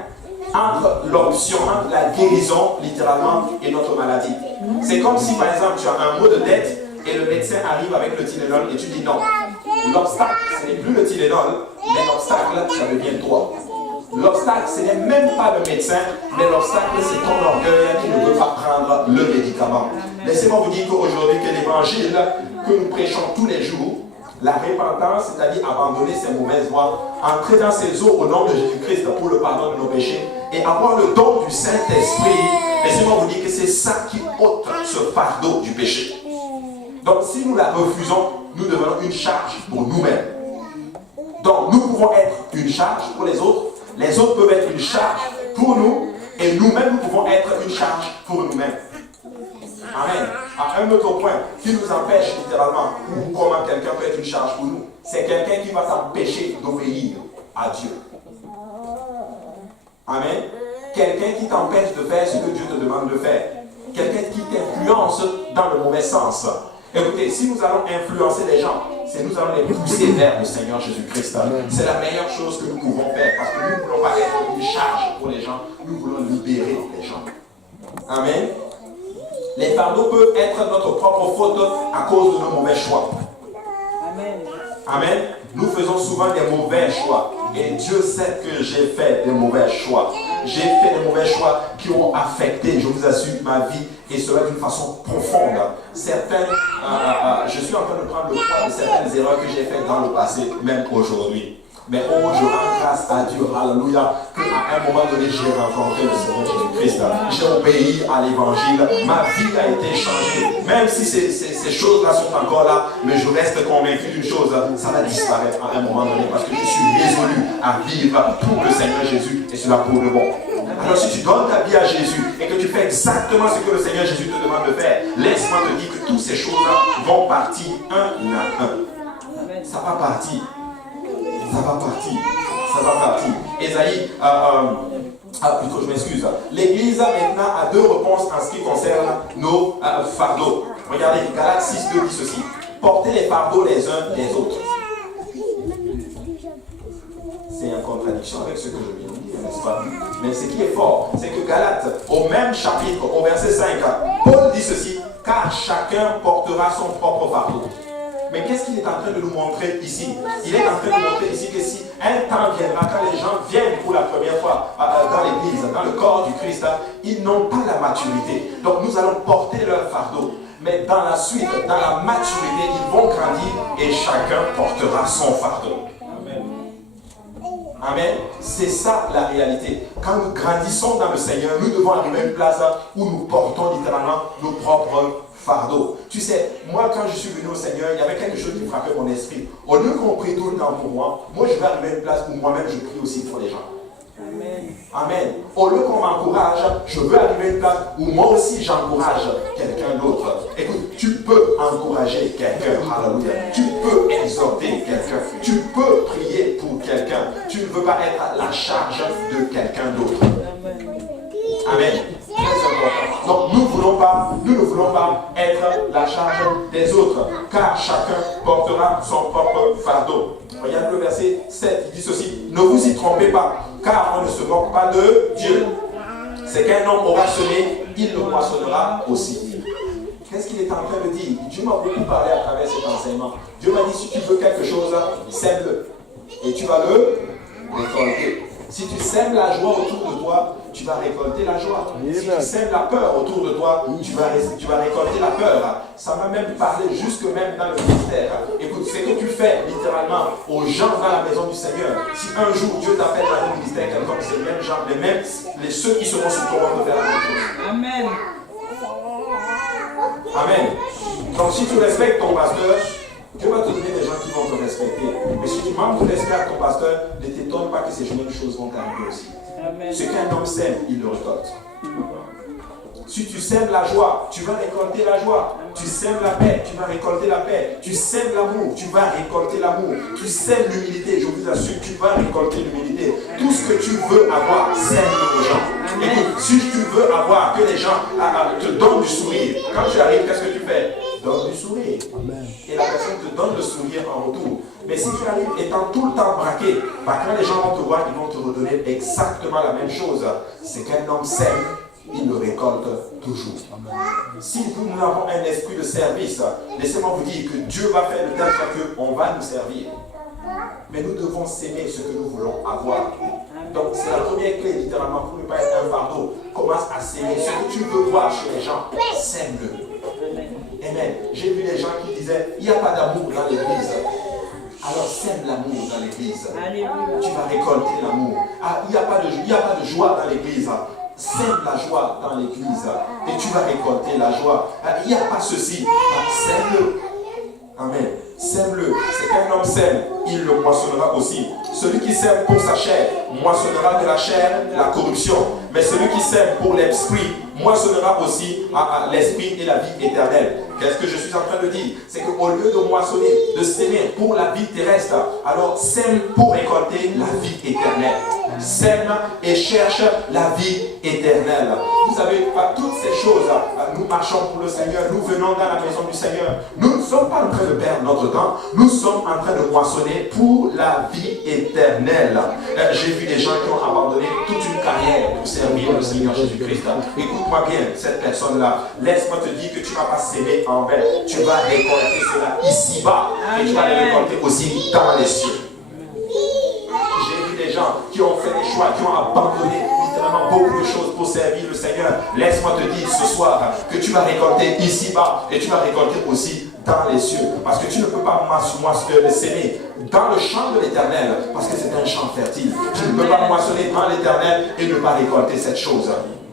entre l'option, entre la guérison, littéralement, et notre maladie. C'est comme si, par exemple, tu as un mot de tête, et le médecin arrive avec le Tylenol et tu dis non. L'obstacle, ce n'est plus le Tylenol, mais l'obstacle, ça devient toi. L'obstacle, ce n'est même pas le médecin, mais l'obstacle, c'est ton orgueil qui ne veut pas prendre le médicament. Laissez-moi vous dire qu'aujourd'hui, que l'évangile que nous prêchons tous les jours, la repentance, c'est-à-dire abandonner ses mauvaises voies, entrer dans ses eaux au nom de Jésus-Christ pour le pardon de nos péchés et avoir le don du Saint-Esprit, laissez-moi vous dire que c'est ça qui ôte ce fardeau du péché. Donc, si nous la refusons, nous devenons une charge pour nous-mêmes. Donc, nous pouvons être une charge pour les autres peuvent être une charge pour nous, et nous-mêmes, nous pouvons être une charge pour nous-mêmes. Amen. À un autre point qui nous empêche littéralement, ou comment quelqu'un peut être une charge pour nous, c'est quelqu'un qui va t'empêcher d'obéir à Dieu. Amen. Quelqu'un qui t'empêche de faire ce que Dieu te demande de faire. Quelqu'un qui t'influence dans le mauvais sens. Écoutez, si nous allons influencer les gens, c'est nous allons les pousser vers le Seigneur Jésus-Christ. C'est la meilleure chose que nous pouvons faire parce que nous ne voulons pas être une charge pour les gens, nous voulons libérer les gens. Amen. Les fardeaux peuvent être notre propre faute à cause de nos mauvais choix. Amen. Amen. Nous faisons souvent des mauvais choix. Et Dieu sait que j'ai fait des mauvais choix. J'ai fait des mauvais choix qui ont affecté, je vous assure, ma vie. Et cela d'une façon profonde. Je suis en train de prendre le poids de certaines erreurs que j'ai faites dans le passé, même aujourd'hui. Mais oh, je rends grâce à Dieu, alléluia, qu'à un moment donné, j'ai rencontré le Seigneur Jésus-Christ. J'ai obéi à l'évangile. Ma vie a été changée. Même si ces choses-là sont encore là, mais je reste convaincu d'une chose, ça va disparaître à un moment donné parce que je suis résolu à vivre pour le Seigneur Jésus et cela pour le bon. Alors si tu donnes ta vie à Jésus et que tu fais exactement ce que le Seigneur Jésus te demande de faire, laisse-moi te dire que toutes ces choses-là vont partir un à un. Ça va partir. Ça va partir. Ça va partir. Ésaïe, plutôt je m'excuse. L'Église maintenant a deux réponses en ce qui concerne nos fardeaux. Regardez, Galates 6:2 dit ceci. Portez les fardeaux les uns des autres. C'est en contradiction avec ce que je viens de dire, n'est-ce pas? Mais ce qui est fort, c'est que Galates, au même chapitre, au verset 5, Paul dit ceci, car chacun portera son propre fardeau. Mais qu'est-ce qu'il est en train de nous montrer ici? Il est en train de nous montrer ici que si un temps viendra, quand les gens viennent pour la première fois dans l'église, dans le corps du Christ, ils n'ont pas la maturité. Donc nous allons porter leur fardeau. Mais dans la suite, dans la maturité, ils vont grandir et chacun portera son fardeau. Amen. C'est ça la réalité. Quand nous grandissons dans le Seigneur, nous devons arriver à une place où nous portons littéralement nos propres fardeaux. Tu sais, moi quand je suis venu au Seigneur, il y avait quelque chose qui frappait mon esprit. Au lieu qu'on prie tout le temps pour moi, je vais arriver à une place où moi-même je prie aussi pour les gens. Amen. Amen. Au lieu qu'on m'encourage, je veux arriver à une place où moi aussi j'encourage quelqu'un d'autre. Écoute, tu peux encourager quelqu'un. Alléluia. Tu peux exhorter quelqu'un. Tu peux prier pour quelqu'un. Tu ne veux pas être à la charge de quelqu'un d'autre. Amen. Très important. Donc nous ne voulons pas être la charge des autres, car chacun portera son propre fardeau. Regarde le verset 7, il dit ceci, ne vous y trompez pas, car on ne se moque pas de Dieu. C'est qu'un homme aura semé, il le moissonnera aussi. Qu'est-ce qu'il est en train de dire? Dieu m'a beaucoup parlé à travers cet enseignement. Dieu m'a dit, si tu veux quelque chose, sème-le. Et tu vas le récolter. Si tu sèmes la joie autour de toi, tu vas récolter la joie. Si tu sèmes la peur autour de toi, tu vas récolter la peur. Ça m'a même parlé jusque même dans le ministère. Écoute, ce que tu fais littéralement aux gens dans la maison du Seigneur, si un jour Dieu t'appelle dans le ministère quelconque, c'est les mêmes gens, ceux qui seront sous ton de faire la même chose. Amen. Amen. Donc si tu respectes ton pasteur, Dieu va te donner des gens qui vont te respecter. Mais si tu manques de respect à ton pasteur, ne t'étonne pas que ces mêmes choses vont t'arriver aussi. Amen. Ce qu'un homme sème, il le récolte. Si tu sèmes la joie, tu vas récolter la joie. Tu sèmes la paix, tu vas récolter la paix. Tu sèmes l'amour, tu vas récolter l'amour. Tu sèmes l'humilité, je vous assure, tu vas récolter l'humilité. Tout ce que tu veux avoir, sème-le aux gens. Écoute, si tu veux avoir que les gens te donnent du sourire, quand tu arrives, qu'est-ce que tu fais? Donne du sourire. Amen. Et la personne te donne le sourire en retour. Mais si tu arrives étant tout le temps braqué, quand les gens vont te voir, ils vont te redonner exactement la même chose. C'est qu'un homme sème, il le récolte toujours. Amen. Si nous avons un esprit de service, laissez-moi vous dire que Dieu va faire de telle sorte qu'on va nous servir. Mais nous devons s'aimer ce que nous voulons avoir. Donc c'est la première clé littéralement pour ne pas être un fardeau. Commence à s'aimer ce que tu veux voir chez les gens. Sème-le. Amen. J'ai vu des gens qui disaient, il n'y a pas d'amour dans l'église. Alors sème l'amour dans l'église. Tu vas récolter l'amour. Il n'y a pas de joie dans l'église. Sème la joie dans l'église. Et tu vas récolter la joie. Il n'y a pas ceci. Sème-le. Amen. Sème-le. C'est qu'un homme sème, il le moissonnera aussi. Celui qui sème pour sa chair, moissonnera de la chair la corruption. Mais celui qui sème pour l'esprit, moissonnera aussi l'esprit et la vie éternelle. Qu'est-ce que je suis en train de dire? C'est qu'au lieu de moissonner, de s'aimer pour la vie terrestre, alors sème pour récolter la vie éternelle. Sème et cherche la vie éternelle. Vous savez, à toutes ces choses, nous marchons pour le Seigneur, nous venons dans la maison du Seigneur. Nous ne sommes pas en train de perdre notre temps, nous sommes en train de moissonner pour la vie éternelle. J'ai vu des gens qui ont abandonné toute une carrière pour servir le Seigneur Jésus-Christ. Écoute-moi bien, cette personne-là, laisse-moi te dire que tu ne vas pas s'aimer en vain. Tu vas récolter cela ici-bas et tu vas le récolter aussi dans les cieux. J'ai vu des gens qui ont fait des choix, qui ont abandonné littéralement beaucoup de choses pour servir le Seigneur. Laisse-moi te dire ce soir que tu vas récolter ici-bas et tu vas récolter aussi dans les cieux. Parce que tu ne peux pas s'aimer dans le champ de l'éternel, parce que c'est un champ fertile. Tu ne peux pas moissonner dans l'éternel et ne pas récolter cette chose.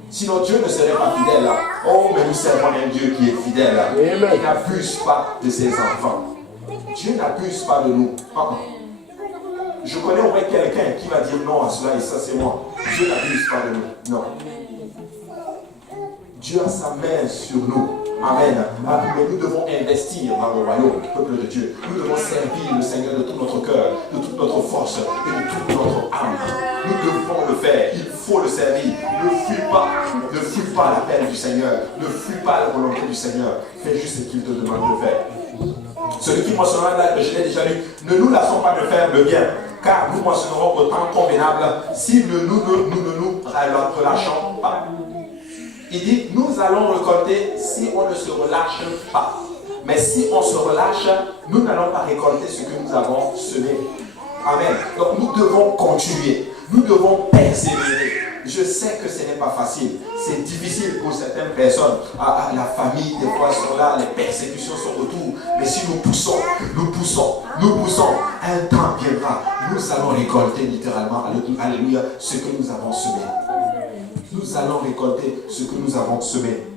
Sinon Dieu ne serait pas fidèle. Oh, mais nous servons un Dieu qui est fidèle. Il n'abuse pas de ses enfants. Dieu n'abuse pas de nous. Je connais au moins quelqu'un qui va dire non à cela et ça c'est moi. Dieu n'abuse pas de nous. Non. Dieu a sa main sur nous. Amen. Mais nous devons investir dans le royaume, peuple de Dieu. Nous devons servir le Seigneur de tout notre cœur, de toute notre force et de toute notre âme. Nous devons le faire. Il faut le servir. Ne fuis pas l'appel du Seigneur. Ne fuis pas la volonté du Seigneur. Fais juste ce qu'il te demande de faire. Celui qui moissonnera là, je l'ai déjà lu, ne nous laissons pas de faire le bien, car nous moissonnerons au temps convenable si nous ne nous relâchons pas. Il dit, nous allons récolter si on ne se relâche pas. Mais si on se relâche, nous n'allons pas récolter ce que nous avons semé. Amen. Donc nous devons continuer. Nous devons persévérer. Je sais que ce n'est pas facile. C'est difficile pour certaines personnes. La famille, des fois, sont là. Les persécutions sont autour. Mais si nous poussons, un temps viendra. Nous allons récolter littéralement, alléluia, ce que nous avons semé. Nous allons récolter ce que nous avons semé.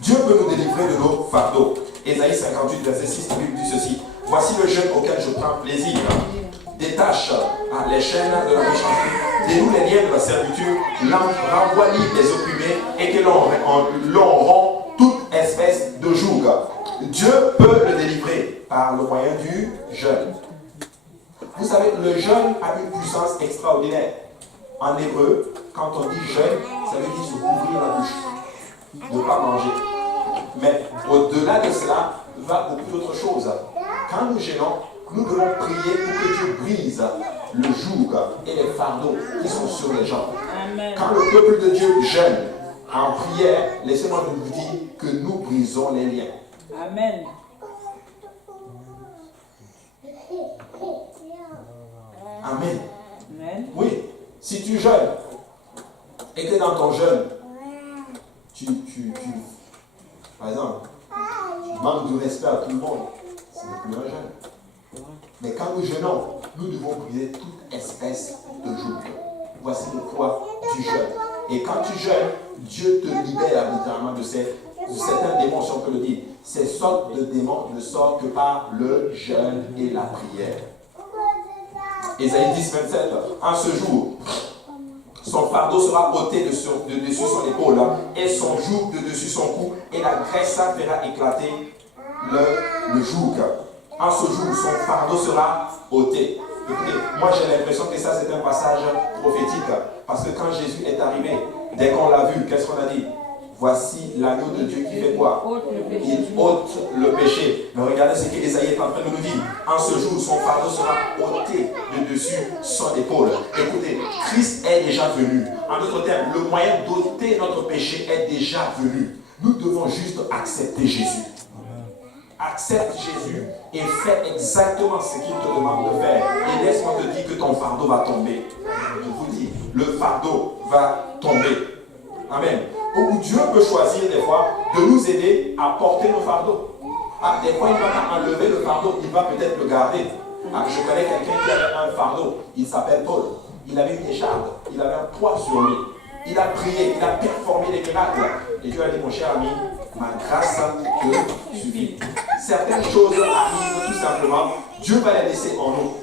Dieu peut nous délivrer de nos fardeaux. Ésaïe 58, verset 6, la Bible dit ceci. Voici le jeûne auquel je prends plaisir. Détache les chaînes de la méchanceté, dénoue les liens de la servitude, renvoie libre les opprimés et que l'on rompt toute espèce de joug. Dieu peut le délivrer par le moyen du jeûne. Vous savez, le jeûne a une puissance extraordinaire. En hébreu, quand on dit jeûne, ça veut dire se couvrir la bouche, ne pas manger. Mais au-delà de cela, va beaucoup d'autres choses. Quand nous jeûnons, nous devons prier pour que Dieu brise le joug et les fardeaux qui sont sur les gens. Amen. Quand le peuple de Dieu jeûne en prière, laissez-moi vous dire que nous brisons les liens. Amen. Amen. Amen. Oui, si tu jeûnes et que dans ton jeûne, par exemple, tu manques de respect à tout le monde, ce n'est plus un jeûne. Mais quand nous jeûnons, nous devons briser toute espèce de joug. Voici le poids du jeûne. Et quand tu jeûnes, Dieu te libère littéralement de certains démons, si on peut le dire. Ces sortes de démons ne sortent que par le jeûne et la prière. Ésaïe 10, 27. En ce jour, son fardeau sera ôté de dessus son épaule et son joug de dessus son cou, et la graisse fera éclater le joug. En ce jour, son fardeau sera ôté. Écoutez, moi j'ai l'impression que ça c'est un passage prophétique. Parce que quand Jésus est arrivé, dès qu'on l'a vu, qu'est-ce qu'on a dit? Voici l'agneau de Dieu qui fait quoi? Il ôte le péché. Mais regardez ce que Ésaïe est en train de nous dire. En ce jour, son fardeau sera ôté de dessus son épaule. Écoutez, Christ est déjà venu. En d'autres termes, le moyen d'ôter notre péché est déjà venu. Nous devons juste accepter Jésus. Accepte Jésus et fais exactement ce qu'il te demande de faire. Et laisse-moi te dire que ton fardeau va tomber. Je vous dis, le fardeau va tomber. Amen. Ou Dieu peut choisir des fois de nous aider à porter nos fardeaux. Des fois, il ne va pas enlever le fardeau, il va peut-être le garder. Je connais quelqu'un qui avait un fardeau, il s'appelle Paul. Il avait une écharpe, il avait un poids sur lui. Il a prié, il a performé des miracles. Et Dieu a dit, mon cher ami, ma grâce te suffit. Certaines choses arrivent tout simplement, Dieu va les laisser en nous.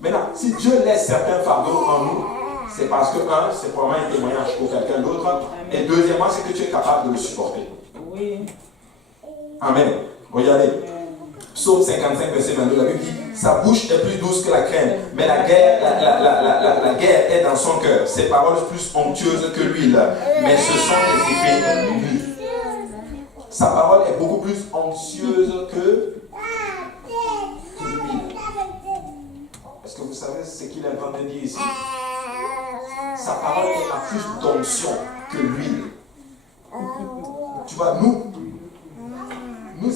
Maintenant, si Dieu laisse certains fardeaux en nous, c'est parce que, un, c'est probablement un témoignage pour quelqu'un d'autre. Et deuxièmement, c'est que tu es capable de le supporter. Oui. Amen. Regardez. Psaume 55, verset 22, la Bible dit, sa bouche est plus douce que la crème, mais la guerre est dans son cœur. Ses paroles plus onctueuses que l'huile, mais ce sont des épées nues. Sa parole est beaucoup plus onctueuse que l'huile. Est-ce que vous savez ce qu'il est en train de dire ici? Sa parole a plus d'onction que l'huile. Tu vois, nous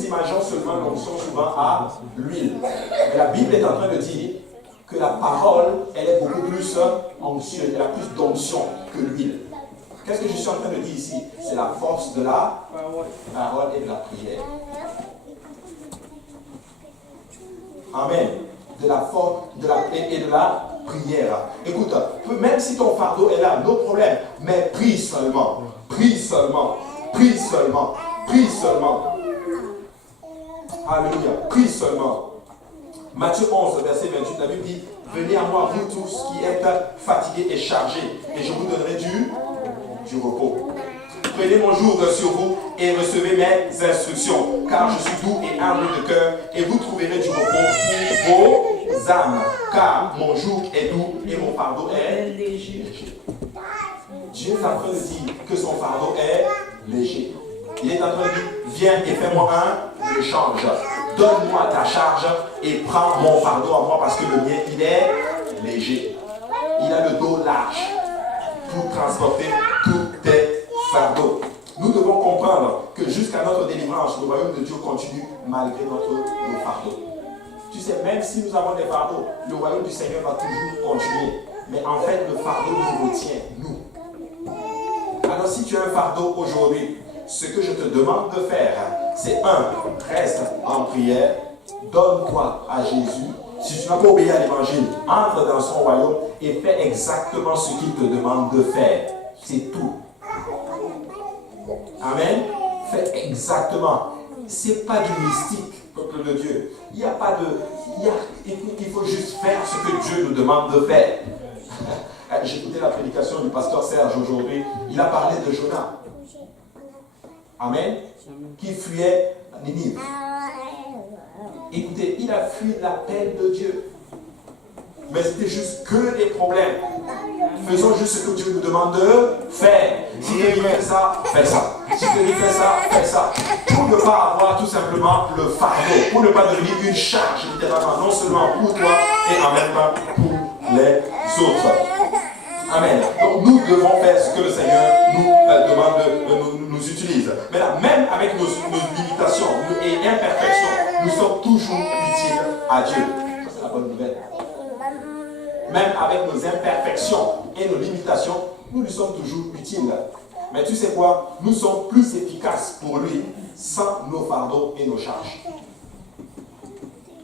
imaginons seulement l'onction souvent à l'huile. Mais la Bible est en train de dire que la parole, elle est beaucoup plus onctueuse, elle a plus d'onction que l'huile. Qu'est-ce que je suis en train de dire ici? C'est la force de la parole et de la prière. Amen. De la force et de la prière. Écoute, même si ton fardeau est là, no problème, mais prie seulement. Prie seulement. Prie seulement. Prie seulement. Alléluia. Prie seulement. Matthieu 11, verset 28, la Bible dit, venez à moi, vous tous qui êtes fatigués et chargés, et je vous donnerai du repos. Prenez mon joug sur vous et recevez mes instructions, car je suis doux et humble de cœur, et vous trouverez du repos pour vos âmes, car mon joug est doux et mon fardeau est léger. Dieu est en train de dire que son fardeau est léger. Il est en train de dire, viens et fais-moi un échange. Donne-moi ta charge et prends mon fardeau à moi parce que le mien, il est léger. Il a le dos large pour transporter tous tes fardeaux. Nous devons comprendre que jusqu'à notre délivrance, le royaume de Dieu continue malgré nos fardeaux. Tu sais, même si nous avons des fardeaux, le royaume du Seigneur va toujours continuer. Mais en fait, le fardeau nous retient, nous. Alors si tu as un fardeau aujourd'hui, ce que je te demande de faire, c'est reste en prière, donne-toi à Jésus. Si tu n'as pas obéi à l'évangile, entre dans son royaume et fais exactement ce qu'il te demande de faire. C'est tout. Amen. Fais exactement. C'est pas du mystique, peuple de Dieu. Il n'y a pas de... Il faut juste faire ce que Dieu nous demande de faire. J'ai écouté la prédication du pasteur Serge aujourd'hui. Il a parlé de Jonas. Amen. Qui fuyait Ninive. Écoutez, il a fui l'appel de Dieu. Mais c'était juste que des problèmes. Faisons juste ce que Dieu nous demande de faire. Si tu dis fais ça, fais ça. Si tu dis fais ça, fais ça. Pour ne pas avoir tout simplement le fardeau. Pour ne pas devenir une charge, littéralement, non seulement pour toi et en même temps pour les autres. Amen. Donc nous devons faire ce que le Seigneur nous demande de nous utilise. Mais là, même avec nos limitations et imperfections, nous sommes toujours utiles à Dieu. Ça, c'est la bonne nouvelle. Même avec nos imperfections et nos limitations, nous lui sommes toujours utiles. Mais tu sais quoi? Nous sommes plus efficaces pour lui sans nos fardeaux et nos charges.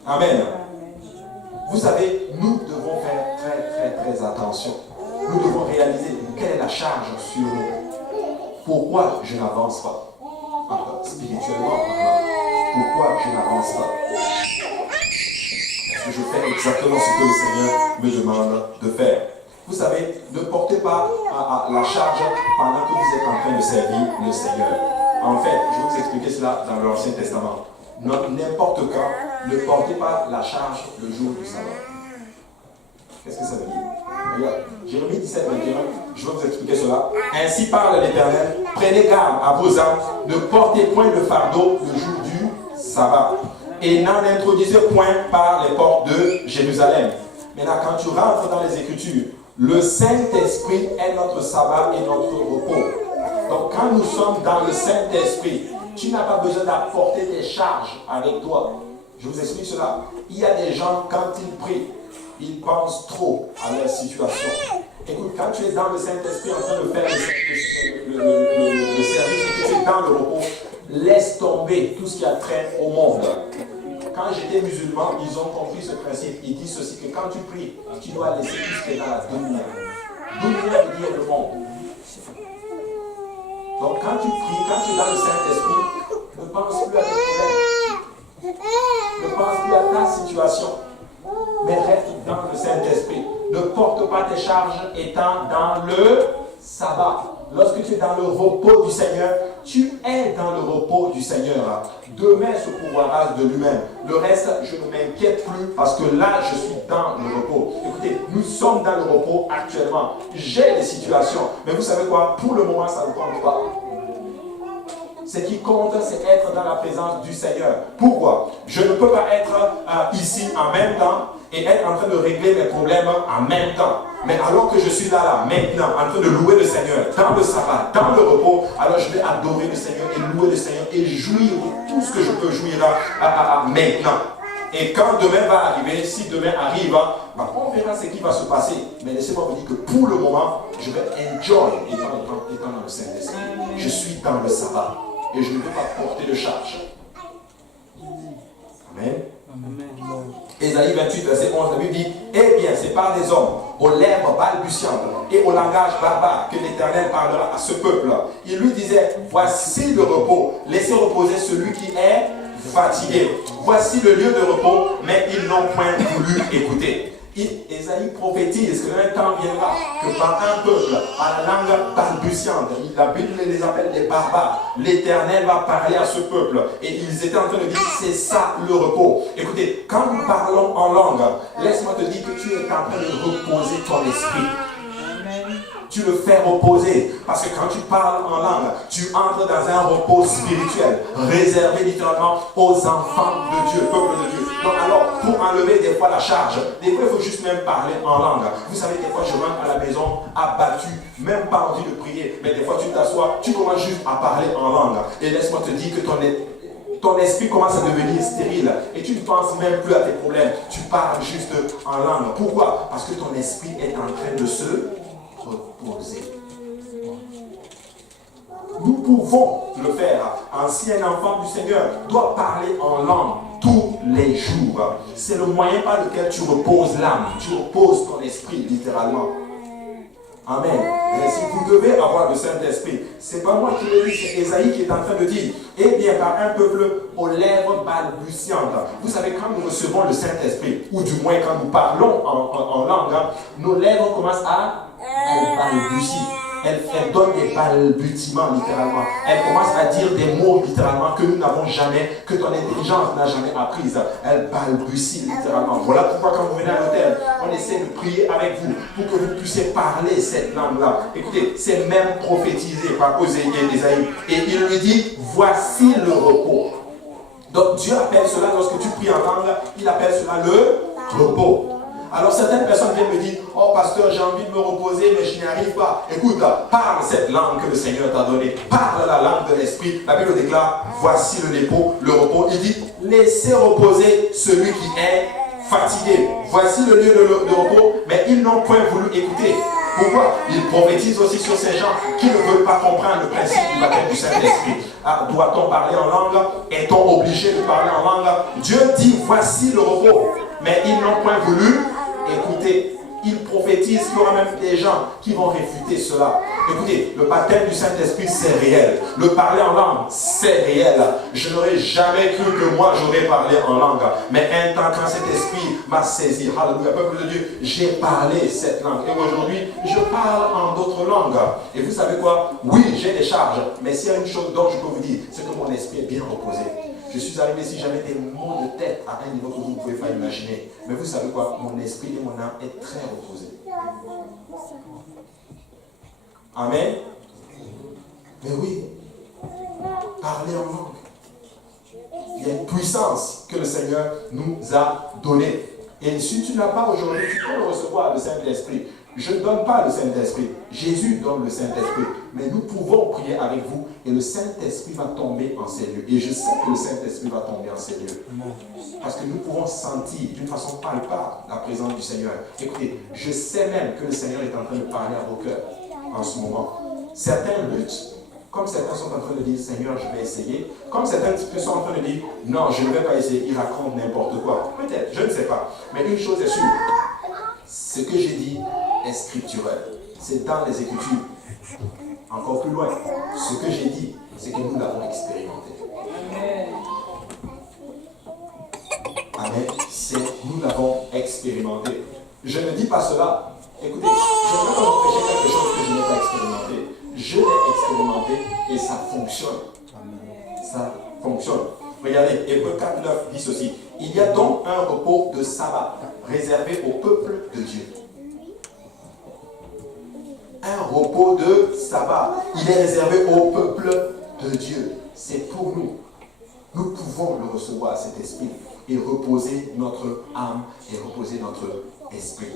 Amen. Vous savez, nous devons faire très, très, très attention. Nous devons réaliser quelle est la charge sur nous. Pourquoi je n'avance pas? Spirituellement parlant. Pourquoi je n'avance pas? Est-ce que je fais exactement ce que le Seigneur me demande de faire? Vous savez, ne portez pas la charge pendant que vous êtes en train de servir le Seigneur. En fait, je vais vous expliquer cela dans l'Ancien Testament. N'importe quand, ne portez pas la charge le jour du sabbat. Qu'est-ce que ça veut dire? Regarde, Jérémie 17, 21, je vais vous expliquer cela. Ainsi parle l'Éternel, prenez garde à vos âmes, ne portez point de fardeau le jour du sabbat, et n'en introduisez point par les portes de Jérusalem. Maintenant, quand tu rentres dans les Écritures, le Saint-Esprit est notre sabbat et notre repos. Donc, quand nous sommes dans le Saint-Esprit, tu n'as pas besoin d'apporter tes charges avec toi. Je vous explique cela. Il y a des gens, quand ils prient, ils pensent trop à leur situation. Écoute, quand tu es dans le Saint-Esprit en train de faire le service et que tu es dans le repos, laisse tomber tout ce qui a trait au monde. Quand j'étais musulman, ils ont compris ce principe. Ils disent ceci, que quand tu pries, tu dois laisser tout ce qui est dans la dunya. Dunya veut dire le monde. Donc quand tu pries, quand tu es dans le Saint-Esprit, ne pense plus à tes problèmes. Ne pense plus à ta situation. Mais reste dans le Saint-Esprit. Ne porte pas tes charges étant dans le sabbat. Lorsque tu es dans le repos du Seigneur, tu es dans le repos du Seigneur. Demain se pourvoira de lui-même. Le reste, je ne m'inquiète plus parce que là, je suis dans le repos. Écoutez, nous sommes dans le repos actuellement. J'ai des situations, mais vous savez quoi? Pour le moment, ça ne compte pas. Ce qui compte, c'est être dans la présence du Seigneur. Pourquoi? Je ne peux pas être ici en même temps et être en train de régler mes problèmes en même temps. Mais alors que je suis là, maintenant, en train de louer le Seigneur, dans le sabbat, dans le repos, alors je vais adorer le Seigneur et louer le Seigneur et jouir de tout ce que je peux jouir maintenant. Et quand demain va arriver, si demain arrive, on verra ce qui va se passer. Mais laissez-moi vous dire que pour le moment, je vais enjoy étant dans le Saint-Esprit. Je suis dans le sabbat et je ne vais pas porter de charge. Amen. Ésaïe 28, verset 11, la Bible dit: eh bien, c'est par des hommes aux lèvres balbutiantes et au langage barbare que l'Éternel parlera à ce peuple. Il lui disait: voici le repos, laissez reposer celui qui est fatigué. Voici le lieu de repos, mais ils n'ont point voulu écouter. Ésaïe prophétise que un temps viendra que par un peuple à la langue balbutiante, la Bible les appelle des barbares, l'Éternel va parler à ce peuple et ils étaient en train de dire: c'est ça le repos. Écoutez, quand nous parlons en langue, laisse-moi te dire que tu es en train de reposer ton esprit. Tu le fais reposer. Parce que quand tu parles en langue, tu entres dans un repos spirituel, réservé littéralement aux enfants de Dieu, peuple de Dieu. Donc alors, pour enlever des fois la charge, des fois il faut juste même parler en langue. Vous savez, des fois je rentre à la maison abattu, même pas envie de prier, mais des fois tu t'assois, tu commences juste à parler en langue. Et laisse-moi te dire que ton esprit commence à devenir stérile et tu ne penses même plus à tes problèmes. Tu parles juste en langue. Pourquoi? Parce que ton esprit est en train de se reposer. Nous pouvons le faire. Ainsi, un enfant du Seigneur doit parler en langue tous les jours. C'est le moyen par lequel tu reposes l'âme, tu reposes ton esprit littéralement. Amen. Et si vous devez avoir le Saint-Esprit, c'est pas moi qui le dis, c'est Ésaïe qui est en train de dire: eh bien, par un peuple aux lèvres balbutiantes. Vous savez, quand nous recevons le Saint-Esprit, ou du moins quand nous parlons en langue, nos lèvres commencent à balbutier. Elle donne des balbutiements littéralement. Elle commence à dire des mots littéralement que nous n'avons jamais, que ton intelligence n'a jamais apprises. Elle balbutie littéralement. Voilà pourquoi quand vous venez à l'hôtel, on essaie de prier avec vous pour que vous puissiez parler cette langue-là. Écoutez, c'est même prophétisé par Ésaïe. Et il lui dit: voici le repos. Donc Dieu appelle cela, lorsque tu pries en langue, il appelle cela le repos. Alors certaines personnes viennent me dire: oh pasteur, j'ai envie de me reposer mais je n'y arrive pas. Écoute, parle cette langue que le Seigneur t'a donnée. Parle la langue de l'esprit. La Bible déclare: voici le repos. Il dit: laissez reposer celui qui est fatigué. Voici le lieu de repos, mais ils n'ont point voulu écouter. Pourquoi? Il prophétise aussi sur ces gens qui ne veulent pas comprendre le principe du baptême du Saint-Esprit. Doit-on parler en langue? Est-on obligé de parler en langue? Dieu dit: voici le repos, mais ils n'ont point voulu écoutez. Il prophétise qu'il y aura même des gens qui vont réfuter cela. Écoutez, le baptême du Saint-Esprit, c'est réel. Le parler en langue, c'est réel. Je n'aurais jamais cru que moi, j'aurais parlé en langue. Mais un temps, quand cet esprit m'a saisi, alléluia, peuple de Dieu, j'ai parlé cette langue. Et aujourd'hui, je parle en d'autres langues. Et vous savez quoi? Oui, j'ai des charges. Mais s'il y a une chose dont je peux vous dire, c'est que mon esprit est bien reposé. Je suis arrivé, si j'avais des maux de tête à un niveau que vous ne pouvez pas imaginer. Mais vous savez quoi? Mon esprit et mon âme est très reposé. Amen. Mais oui, parler en langue. Il y a une puissance que le Seigneur nous a donnée. Et si tu n'as pas aujourd'hui, tu peux recevoir le Saint-Esprit. Je ne donne pas le Saint-Esprit. Jésus donne le Saint-Esprit. Mais nous pouvons prier avec vous et le Saint-Esprit va tomber en ces lieux. Et je sais que le Saint-Esprit va tomber en ces lieux. Parce que nous pouvons sentir d'une façon palpable la présence du Seigneur. Écoutez, je sais même que le Seigneur est en train de parler à vos cœurs en ce moment. Certains luttent. Comme certains sont en train de dire: Seigneur, je vais essayer. Comme certains sont en train de dire: non, je ne vais pas essayer. Ils racontent n'importe quoi. Peut-être, je ne sais pas. Mais une chose est sûre. Ce que j'ai dit est scripturel. C'est dans les Écritures. Encore plus loin, ce que j'ai dit, c'est que nous l'avons expérimenté. Amen. Nous l'avons expérimenté. Je ne dis pas cela. Écoutez, je ne veux pas vous prêcher quelque chose que je n'ai pas expérimenté. je l'ai expérimenté et ça fonctionne. Ça fonctionne. Regardez, Hébreux 4, 9 dit ceci. Il y a donc un repos de sabbat réservé au peuple de Dieu. Un repos de sabbat. Il est réservé au peuple de Dieu. C'est pour nous. Nous pouvons le recevoir, cet esprit, et reposer notre âme et reposer notre esprit.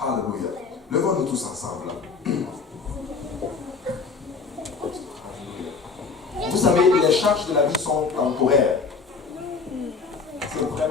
Alléluia. Levons-nous tous ensemble. Vous savez, les charges de la vie sont temporaires. C'est vraiment